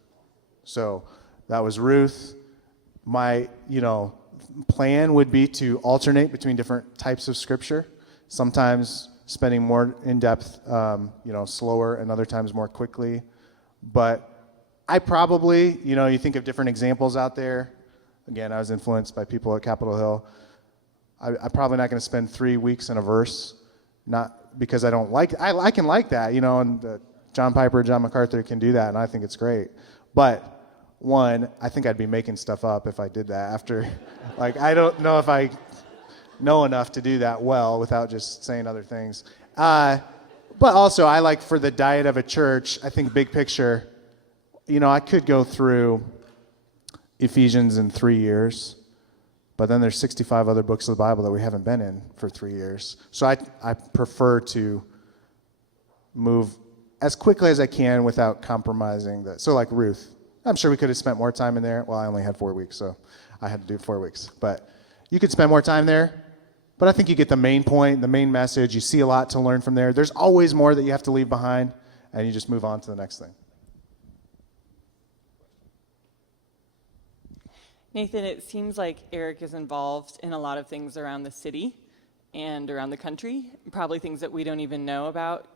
So that was Ruth. My, plan would be to alternate between different types of scripture, sometimes spending more in depth, slower, and other times more quickly. But I probably, you think of different examples out there. Again, I was influenced by people at Capitol Hill. I'm probably not going to spend 3 weeks in a verse, not because I don't like, I can like that, and John Piper, John MacArthur can do that, and I think it's great. But one, I think I'd be making stuff up if I did that after, I don't know if I know enough to do that well without just saying other things. But also, I like, for the diet of a church, I think big picture, I could go through Ephesians in 3 years. But then there's 65 other books of the Bible that we haven't been in for 3 years. So I prefer to move as quickly as I can without compromising that. So like Ruth, I'm sure we could have spent more time in there. Well, I only had 4 weeks, so I had to do 4 weeks. But you could spend more time there. But I think you get the main point, the main message. You see a lot to learn from there. There's always more that you have to leave behind, and you just move on to the next thing. Nathan, it seems like Eric is involved in a lot of things around the city and around the country, probably things that we don't even know about.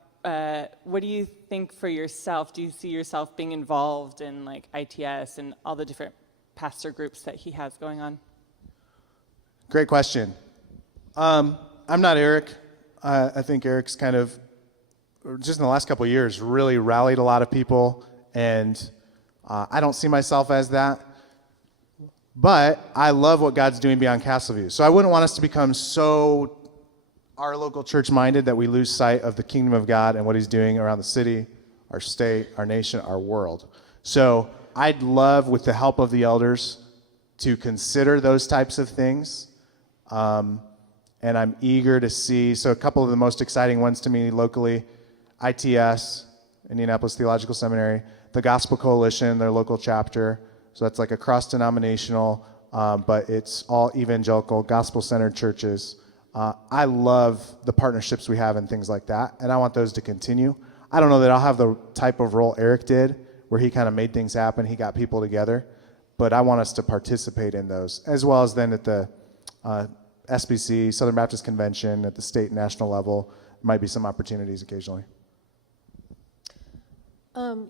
What do you think for yourself? Do you see yourself being involved in ITS and all the different pastor groups that he has going on? Great question. I'm not Eric. I think Eric's kind of, just in the last couple of years, really rallied a lot of people, and I don't see myself as that. But I love what God's doing beyond Castleview. So I wouldn't want us to become so our local church minded that we lose sight of the kingdom of God and what he's doing around the city, our state, our nation, our world. So I'd love, with the help of the elders, to consider those types of things. And I'm eager to see, so a couple of the most exciting ones to me locally, ITS, Indianapolis Theological Seminary, the Gospel Coalition, their local chapter. So that's like a cross-denominational, but it's all evangelical, gospel-centered churches. I love the partnerships we have and things like that, and I want those to continue. I don't know that I'll have the type of role Eric did, where he kind of made things happen, he got people together, but I want us to participate in those, as well as then at the SBC, Southern Baptist Convention, at the state and national level, might be some opportunities occasionally.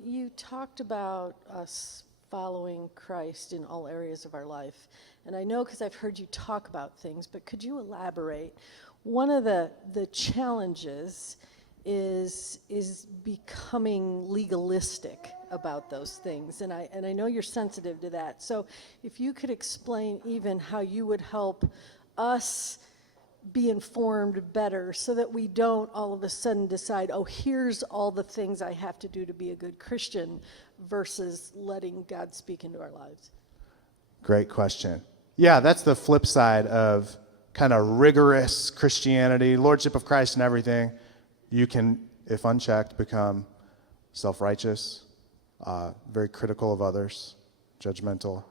You talked about us following Christ in all areas of our life. And I know because I've heard you talk about things, but could you elaborate? One of the challenges is becoming legalistic about those things. And I know you're sensitive to that. So if you could explain even how you would help us be informed better so that we don't all of a sudden decide, oh, here's all the things I have to do to be a good Christian, versus letting God speak into our lives. Great question. Yeah, that's the flip side of kind of rigorous Christianity, lordship of Christ and everything. You can, if unchecked, become self-righteous, very critical of others, judgmental.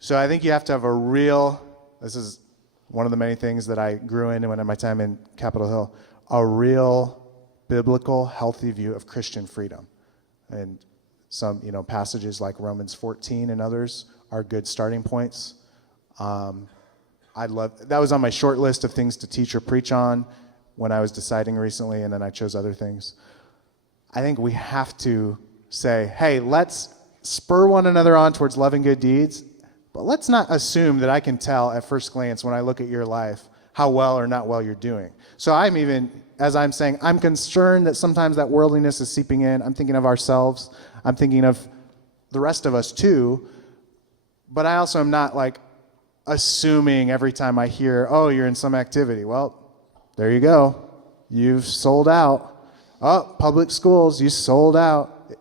So I think you have to have a real, this is one of the many things that I grew in when my time in Capitol Hill, a real biblical, healthy view of Christian freedom. And some, passages like Romans 14 and others are good starting points. That was on my short list of things to teach or preach on when I was deciding recently, and then I chose other things. I think we have to say, hey, let's spur one another on towards loving good deeds, but let's not assume that I can tell at first glance when I look at your life how well or not well you're doing. So I'm even, as I'm saying, I'm concerned that sometimes that worldliness is seeping in. I'm thinking of ourselves. I'm thinking of the rest of us too. But I also am not like assuming every time I hear, oh, you're in some activity. Well, there you go. You've sold out. Oh, public schools, you sold out.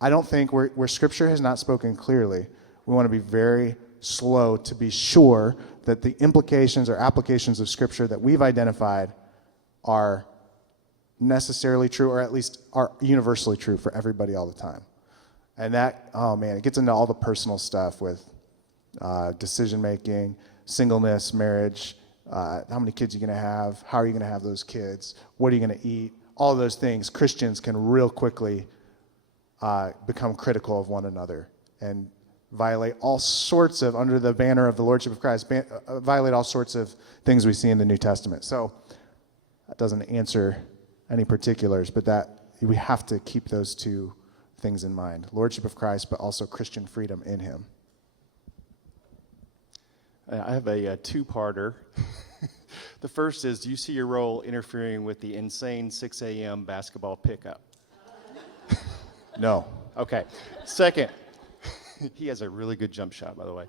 I don't think where Scripture has not spoken clearly, we want to be very slow to be sure that the implications or applications of Scripture that we've identified are necessarily true, or at least are universally true for everybody all the time. And that, oh man, it gets into all the personal stuff with decision-making, singleness, marriage, how many kids you're going to have, how are you going to have those kids, what are you going to eat, all those things. Christians can real quickly become critical of one another and violate all sorts of, under the banner of the Lordship of Christ, violate all sorts of things we see in the New Testament. So that doesn't answer any particulars, but that we have to keep those two things in mind. Lordship of Christ, but also Christian freedom in him. I have a two-parter. The first is, do you see your role interfering with the insane 6 a.m. basketball pickup? No. Okay. Second, he has a really good jump shot, by the way.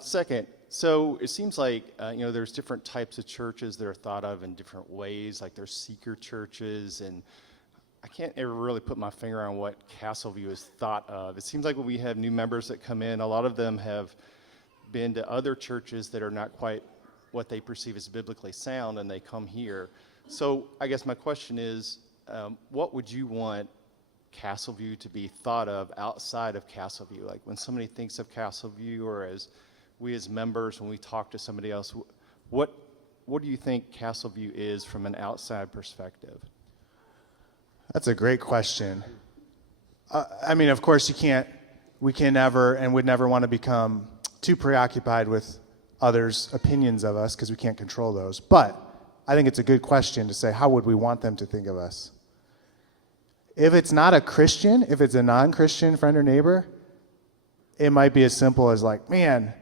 Second, so it seems like, there's different types of churches that are thought of in different ways, like there's seeker churches, and I can't ever really put my finger on what Castleview is thought of. It seems like when we have new members that come in, a lot of them have been to other churches that are not quite what they perceive as biblically sound, and they come here. So I guess my question is, what would you want Castleview to be thought of outside of Castleview? Like when somebody thinks of Castleview, or as we as members, when we talk to somebody else, what do you think Castleview is from an outside perspective? That's a great question. Of course we can never and would never want to become too preoccupied with others' opinions of us, because we can't control those. But I think it's a good question to say, how would we want them to think of us? If it's not a Christian, if it's a non-Christian friend or neighbor, it might be as simple as like, man,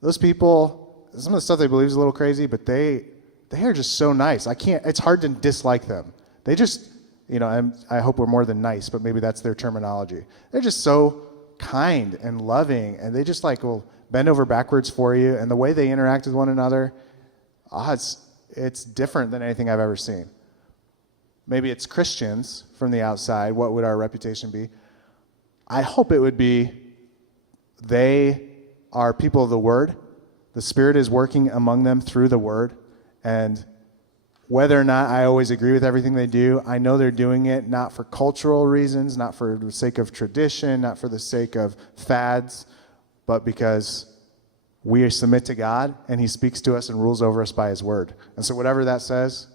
those people, some of the stuff they believe is a little crazy, but they are just so nice. It's hard to dislike them. They just, I hope we're more than nice, but maybe that's their terminology. They're just so kind and loving, and they just will bend over backwards for you, and the way they interact with one another, it's different than anything I've ever seen. Maybe it's Christians from the outside. What would our reputation be? I hope it would be they are people of the Word. The Spirit is working among them through the Word, and whether or not I always agree with everything they do, I know they're doing it not for cultural reasons, not for the sake of tradition, not for the sake of fads, but because we submit to God, and He speaks to us and rules over us by His Word. And so whatever that says,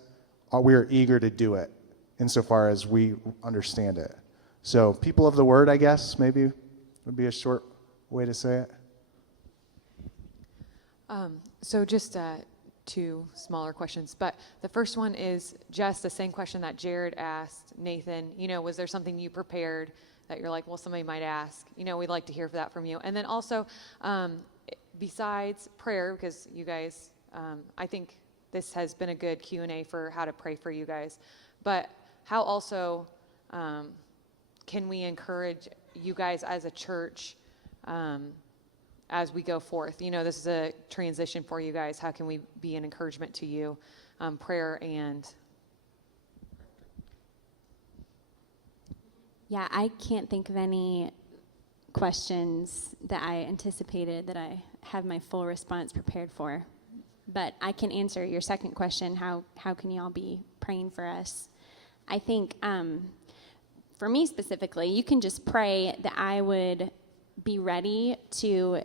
we are eager to do it insofar as we understand it. So people of the Word, I guess, maybe would be a short way to say it. So just two smaller questions, but the first one is just the same question that Jared asked Nathan. Was there something you prepared that you're like, well, somebody might ask? We'd like to hear that from you. And then also, besides prayer, because you guys, I think this has been a good Q&A for how to pray for you guys, but how also can we encourage you guys as a church as we go forth? This is a transition for you guys. How can we be an encouragement to you? Prayer and... Yeah, I can't think of any questions that I anticipated that I have my full response prepared for. But I can answer your second question, how can you all be praying for us? I think for me specifically, you can just pray that I would be ready to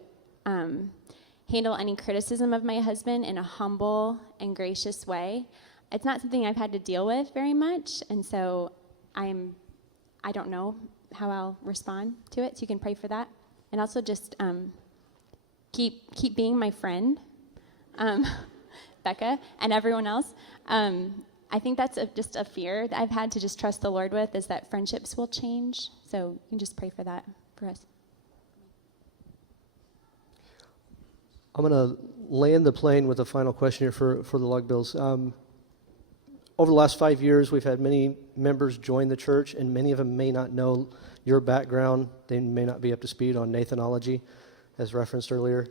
handle any criticism of my husband in a humble and gracious way. It's not something I've had to deal with very much, and so I don't know how I'll respond to it, so you can pray for that. And also just keep being my friend, Becca, and everyone else. I think that's just a fear that I've had to just trust the Lord with, is that friendships will change. So you can just pray for that for us. I'm going to land the plane with a final question here for the Lugbills. Over the last 5 years, we've had many members join the church, and many of them may not know your background. They may not be up to speed on Nathanology, as referenced earlier.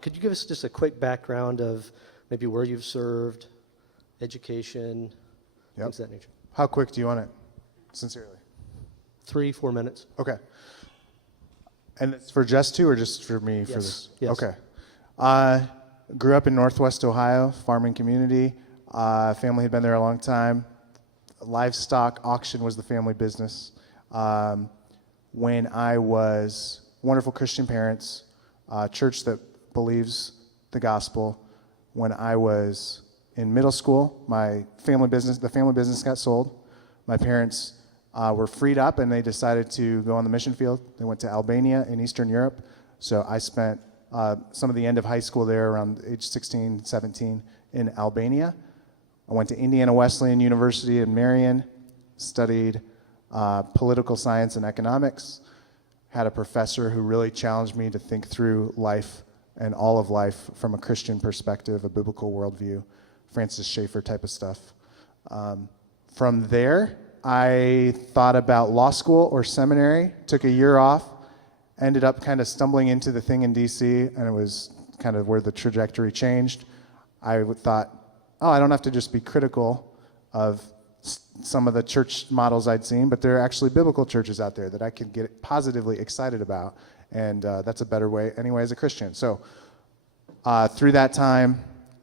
Could you give us just a quick background of maybe where you've served, education, things of that nature? How quick do you want it? Sincerely. 3-4 minutes. Okay. And it's for just two or just for me? Yes. For this? Yes. Okay. Grew up in Northwest Ohio, farming community. Family had been there a long time. Livestock auction was the family business. When I was wonderful Christian parents, church that believes the gospel. When I was in middle school, the family business got sold. My parents were freed up, and they decided to go on the mission field. They went to Albania in Eastern Europe. So I spent some of the end of high school there around age 16, 17 in Albania. I went to Indiana Wesleyan University in Marion, studied political science and economics, had a professor who really challenged me to think through life and all of life from a Christian perspective, a biblical worldview, Francis Schaeffer type of stuff. From there, I thought about law school or seminary, took a year off, ended up kind of stumbling into the thing in DC, and it was kind of where the trajectory changed. I thought, I don't have to just be critical of some of the church models I'd seen, but there are actually biblical churches out there that I could get positively excited about, and that's a better way anyway as a Christian. So through that time,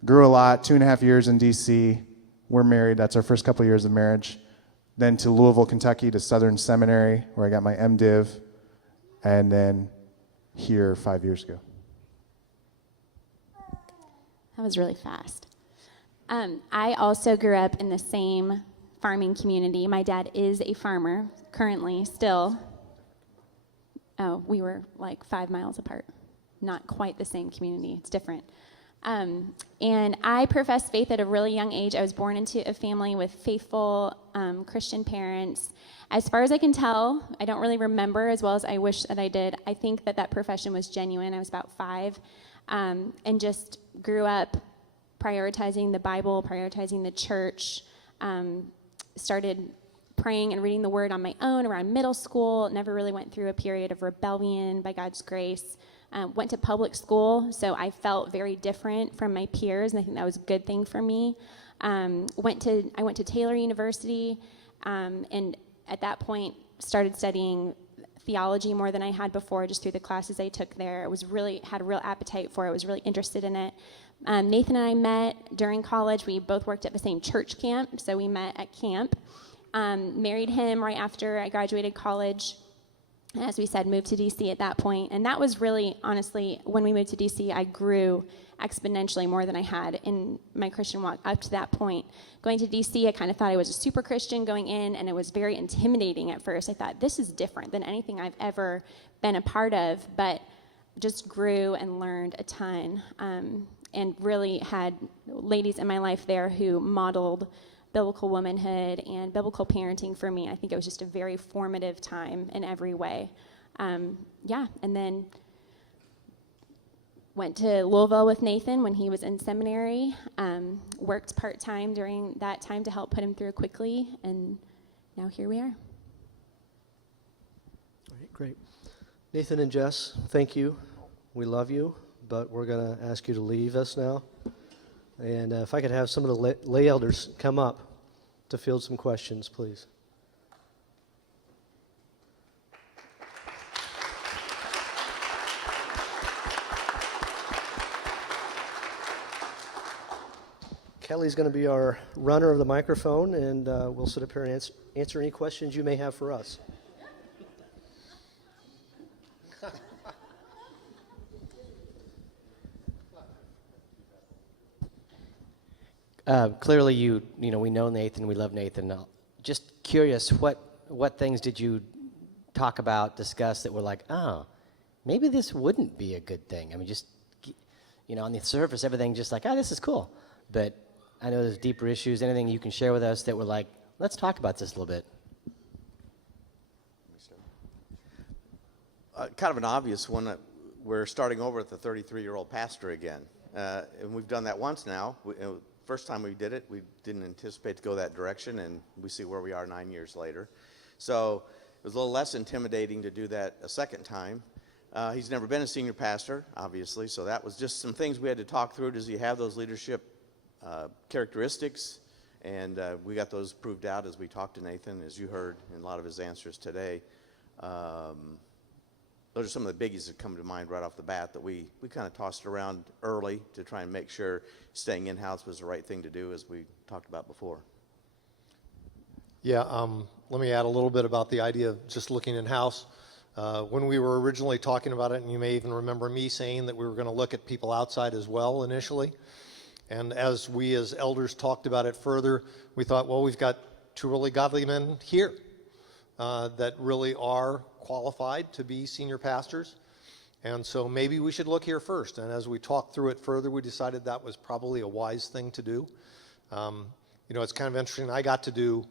grew a lot, 2.5 years in DC. We're married. That's our first couple of years of marriage. Then to Louisville, Kentucky, to Southern Seminary, where I got my MDiv, and then here 5 years ago. That was really fast. I also grew up in the same farming community. My dad is a farmer, currently, still. Oh, we were like 5 miles apart. Not quite the same community. It's different. And I professed faith at a really young age. I was born into a family with faithful Christian parents. As far as I can tell, I don't really remember as well as I wish that I did. I think that profession was genuine. I was about 5. and just grew up prioritizing the Bible, prioritizing the church, started praying and reading the Word on my own around middle school, never really went through a period of rebellion by God's grace. Went to public school, so I felt very different from my peers, and I think that was a good thing for me. I went to Taylor University, and at that point started studying theology more than I had before, just through the classes I took there. Had a real appetite for it. I was really interested in it. Nathan and I met during college. We both worked at the same church camp, so we met at camp. Married him right after I graduated college. As we said, moved to DC at that point. And that was really, honestly, when we moved to DC, I grew exponentially more than I had in my Christian walk up to that point. Going to DC, I kind of thought I was a super Christian going in, and it was very intimidating at first. I thought, this is different than anything I've ever been a part of, but just grew and learned a ton, and really had ladies in my life there who modeled biblical womanhood and biblical parenting for me. I think it was just a very formative time in every way. And then went to Louisville with Nathan when he was in seminary, worked part-time during that time to help put him through quickly, and now here we are. All right, great. Nathan and Jess, thank you. We love you, but we're going to ask you to leave us now. And if I could have some of the lay elders come up to field some questions, please. Kelly's going to be our runner of the microphone, and we'll sit up here and answer any questions you may have for us. Clearly, we know Nathan, we love Nathan. Just curious, what things did you talk about, discuss that were like, oh, maybe this wouldn't be a good thing? I mean, just, on the surface, everything just like, oh, this is cool. But I know there's deeper issues. Anything you can share with us that were like, let's talk about this a little bit? Kind of an obvious one. We're starting over with the 33-year-old pastor again. And we've done that once now. First time we did it, we didn't anticipate to go that direction, and we see where we are 9 years later. So it was a little less intimidating to do that a second time. He's never been a senior pastor, obviously, so that was just some things we had to talk through. Does he have those leadership characteristics? And we got those proved out as we talked to Nathan, as you heard in a lot of his answers today. Those are some of the biggies that come to mind right off the bat that we kind of tossed around early to try and make sure staying in-house was the right thing to do, as we talked about before. Yeah, let me add a little bit about the idea of just looking in-house. When we were originally talking about it, and you may even remember me saying that we were going to look at people outside as well initially. And as we as elders talked about it further, we thought, well, we've got two really godly men here that really are qualified to be senior pastors, and so maybe we should look here first. And as we talked through it further, we decided that was probably a wise thing to do. It's kind of interesting. I got to do,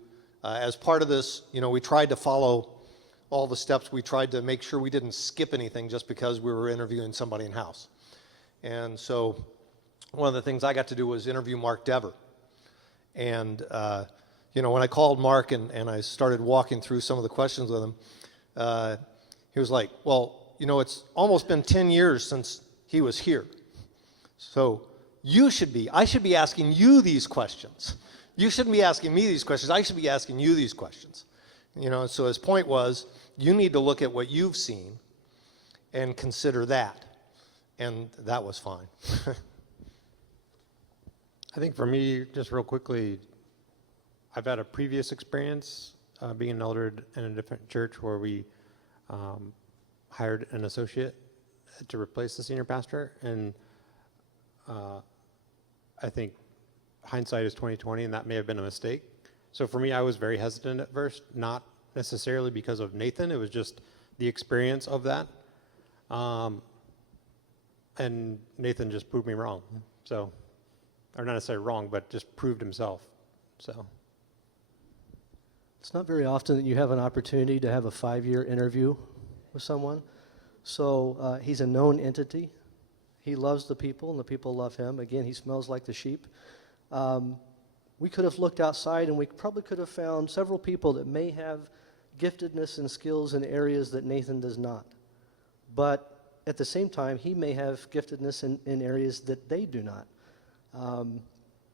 as part of this, we tried to follow all the steps. We tried to make sure we didn't skip anything just because we were interviewing somebody in-house. And so one of the things I got to do was interview Mark Dever. And when I called Mark and I started walking through some of the questions with him, he was like, well, it's almost been 10 years since he was here. So I should be asking you these questions. You shouldn't be asking me these questions. I should be asking you these questions. So his point was, you need to look at what you've seen and consider that. And that was fine. I think for me, just real quickly, I've had a previous experience being an elder in a different church where we hired an associate to replace the senior pastor, and I think hindsight is 20/20, and that may have been a mistake. So for me, I was very hesitant at first, not necessarily because of Nathan. It was just the experience of that, and Nathan just proved me wrong. So, or not necessarily wrong, but just proved himself. So. It's not very often that you have an opportunity to have a 5-year interview with someone. So he's a known entity. He loves the people, and the people love him. Again, he smells like the sheep. We could have looked outside, and we probably could have found several people that may have giftedness and skills in areas that Nathan does not. But at the same time, he may have giftedness in areas that they do not.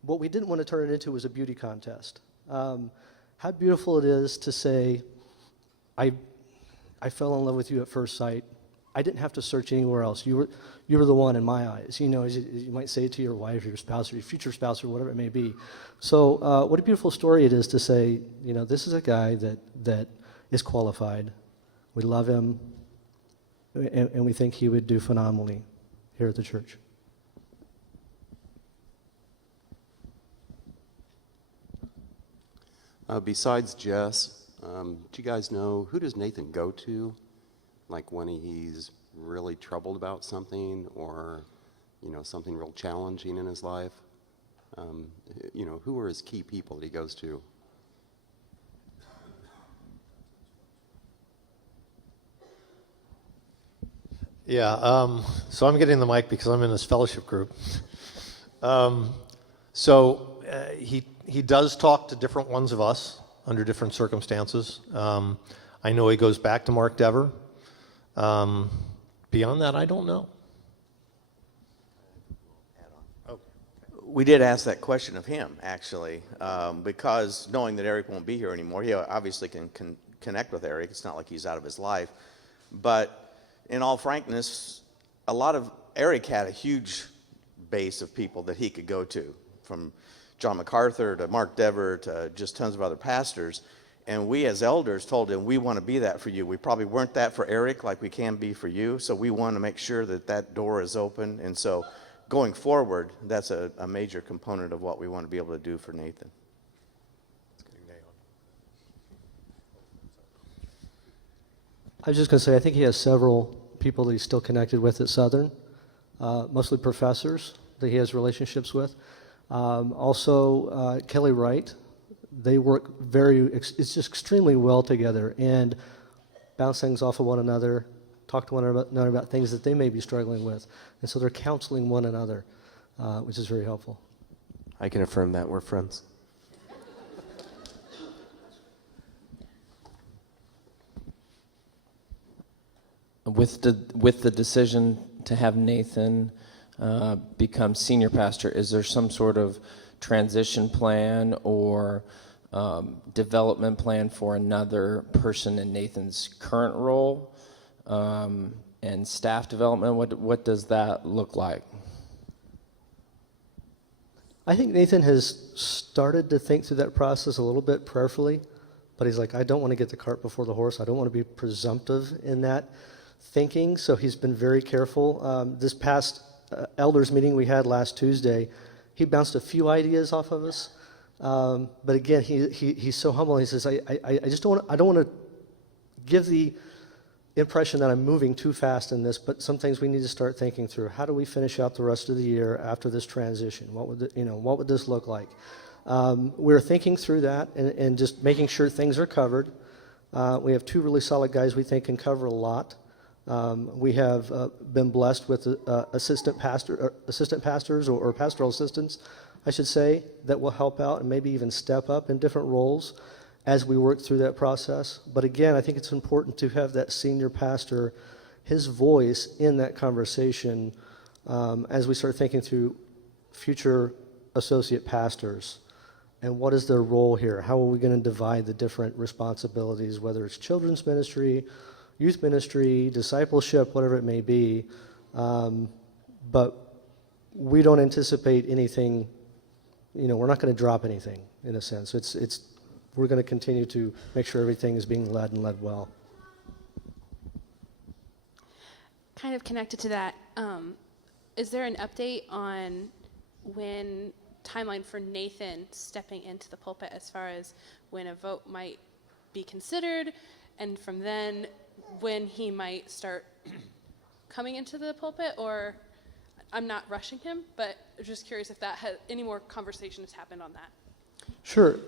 What we didn't want to turn it into was a beauty contest. How beautiful it is to say, I fell in love with you at first sight. I didn't have to search anywhere else. You were the one in my eyes. You know, as you might say it to your wife, or your spouse, or your future spouse, or whatever it may be. So what a beautiful story it is to say, you know, this is a guy that is qualified. We love him, and we think he would do phenomenally here at the church. Besides Jess, do you guys know, who does Nathan go to? Like when he's really troubled about something, or, you know, something real challenging in his life? You know, who are his key people that he goes to? Yeah, so I'm getting the mic because I'm in this fellowship group. He does talk to different ones of us under different circumstances. I know he goes back to Mark Dever. Beyond that, I don't know. We did ask that question of him, actually, because knowing that Eric won't be here anymore, he obviously can connect with Eric. It's not like he's out of his life. But in all frankness, Eric had a huge base of people that he could go to, from John MacArthur to Mark Dever to just tons of other pastors. And we as elders told him, we want to be that for you. We probably weren't that for Eric like we can be for you, so we want to make sure that door is open. And so going forward, that's a major component of what we want to be able to do for Nathan. I was just going to say, I think he has several people that he's still connected with at Southern, mostly professors that he has relationships with. Also, Kelly Wright. They work it's just extremely well together and bounce things off of one another, talk to one another about things that they may be struggling with. And so they're counseling one another, which is very helpful. I can affirm that. We're friends. With the decision to have Nathan become senior pastor, is there some sort of transition plan or development plan for another person in Nathan's current role, and staff development? What does that look like? I think Nathan has started to think through that process a little bit prayerfully, but he's like, I don't want to get the cart before the horse. I don't want to be presumptive in that thinking, so he's been very careful. This past elders meeting we had last Tuesday, he bounced a few ideas off of us, but again, he's so humble. He says, I just don't want to give the impression that I'm moving too fast in this, but some things we need to start thinking through. How do we finish out the rest of the year after this transition? What would this look like? We're thinking through that and just making sure things are covered. We have two really solid guys we think can cover a lot. We have been blessed with assistant pastors or pastoral assistants, I should say, that will help out and maybe even step up in different roles as we work through that process. But again, I think it's important to have that senior pastor, his voice in that conversation as we start thinking through future associate pastors and what is their role here? How are we going to divide the different responsibilities, whether it's children's ministry, youth ministry, discipleship, whatever it may be. But we don't anticipate anything, we're not going to drop anything in a sense. We're going to continue to make sure everything is being led and led well. Kind of connected to that, is there an update on when timeline for Nathan stepping into the pulpit as far as when a vote might be considered, and from then when he might start coming into the pulpit? Or I'm not rushing him, but I'm just curious if any more conversation has happened on that. Sure.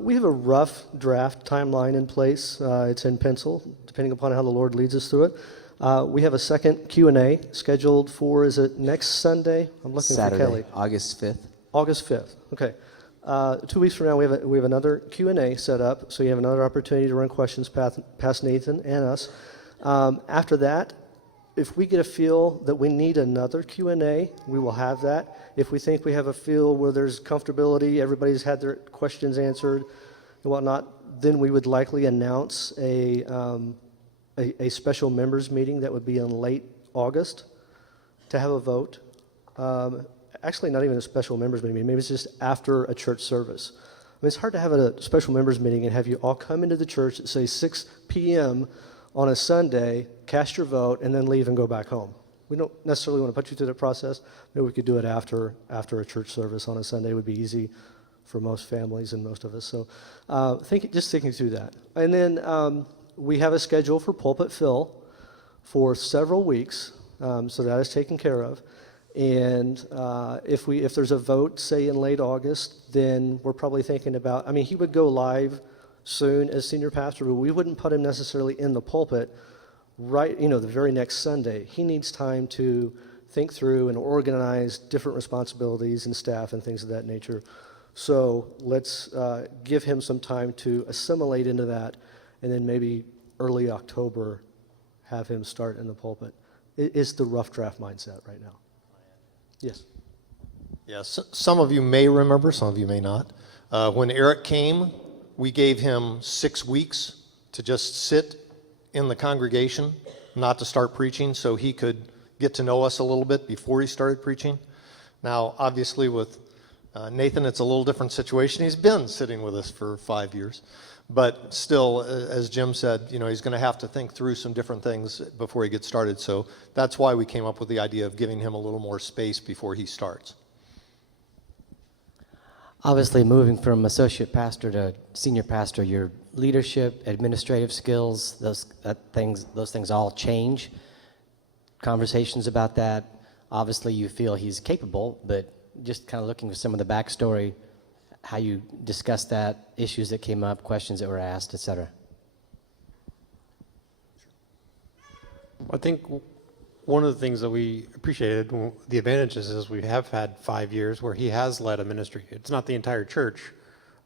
We have a rough draft timeline in place. It's in pencil, depending upon how the Lord leads us through it. We have a second Q&A scheduled for, is it next Sunday? I'm looking Saturday, for Kelly. August 5th. August 5th, okay. 2 weeks from now, we have another Q&A set up, so you have another opportunity to run questions past Nathan and us. After that, if we get a feel that we need another Q&A, we will have that. If we think we have a feel where there's comfortability, everybody's had their questions answered and whatnot, then we would likely announce a special members meeting that would be in late August to have a vote. Actually, not even a special members meeting. Maybe it's just after a church service. I mean, it's hard to have a special members meeting and have you all come into the church at, say, 6 p.m. on a Sunday, cast your vote, and then leave and go back home. We don't necessarily want to put you through that process. Maybe we could do it after a church service on a Sunday. It would be easy for most families and most of us. So just thinking through that. And then we have a schedule for Pulpit Phil for several weeks, so that is taken care of. And if there's a vote, say in late August, then we're probably thinking about, I mean, he would go live soon as senior pastor, but we wouldn't put him necessarily in the pulpit right, the very next Sunday. He needs time to think through and organize different responsibilities and staff and things of that nature. So let's give him some time to assimilate into that, and then maybe early October have him start in the pulpit. It's the rough draft mindset right now. Yes. Yes, some of you may remember, some of you may not. When Eric came, we gave him 6 weeks to just sit in the congregation, not to start preaching, so he could get to know us a little bit before he started preaching. Now, obviously, with Nathan, it's a little different situation. He's been sitting with us for 5 years. But still, as Jim said, he's going to have to think through some different things before he gets started. So that's why we came up with the idea of giving him a little more space before he starts. Obviously, moving from associate pastor to senior pastor, your leadership, administrative skills, those things all change. Conversations about that. Obviously, you feel he's capable, but just kind of looking for some of the backstory, how you discussed that, issues that came up, questions that were asked, et cetera. I think one of the things that we appreciated, the advantages is we have had 5 years where he has led a ministry. It's not the entire church,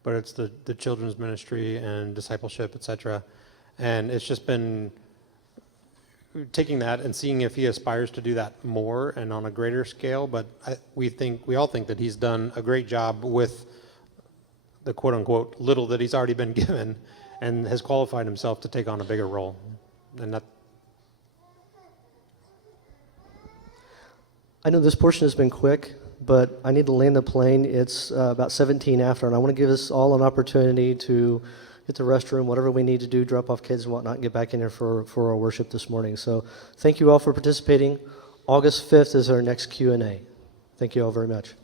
but it's the children's ministry and discipleship, et cetera. And it's just been taking that and seeing if he aspires to do that more and on a greater scale. But we all think that he's done a great job with the quote-unquote little that he's already been given, and has qualified himself to take on a bigger role. And that. I know this portion has been quick, but I need to land the plane. It's about 17 after, and I want to give us all an opportunity to hit the restroom, whatever we need to do, drop off kids and whatnot, and get back in here for our worship this morning. So thank you all for participating. August 5th is our next Q&A. Thank you all very much.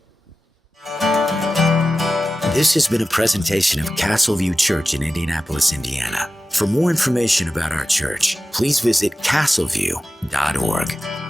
This has been a presentation of Castleview Church in Indianapolis, Indiana. For more information about our church, please visit castleview.org.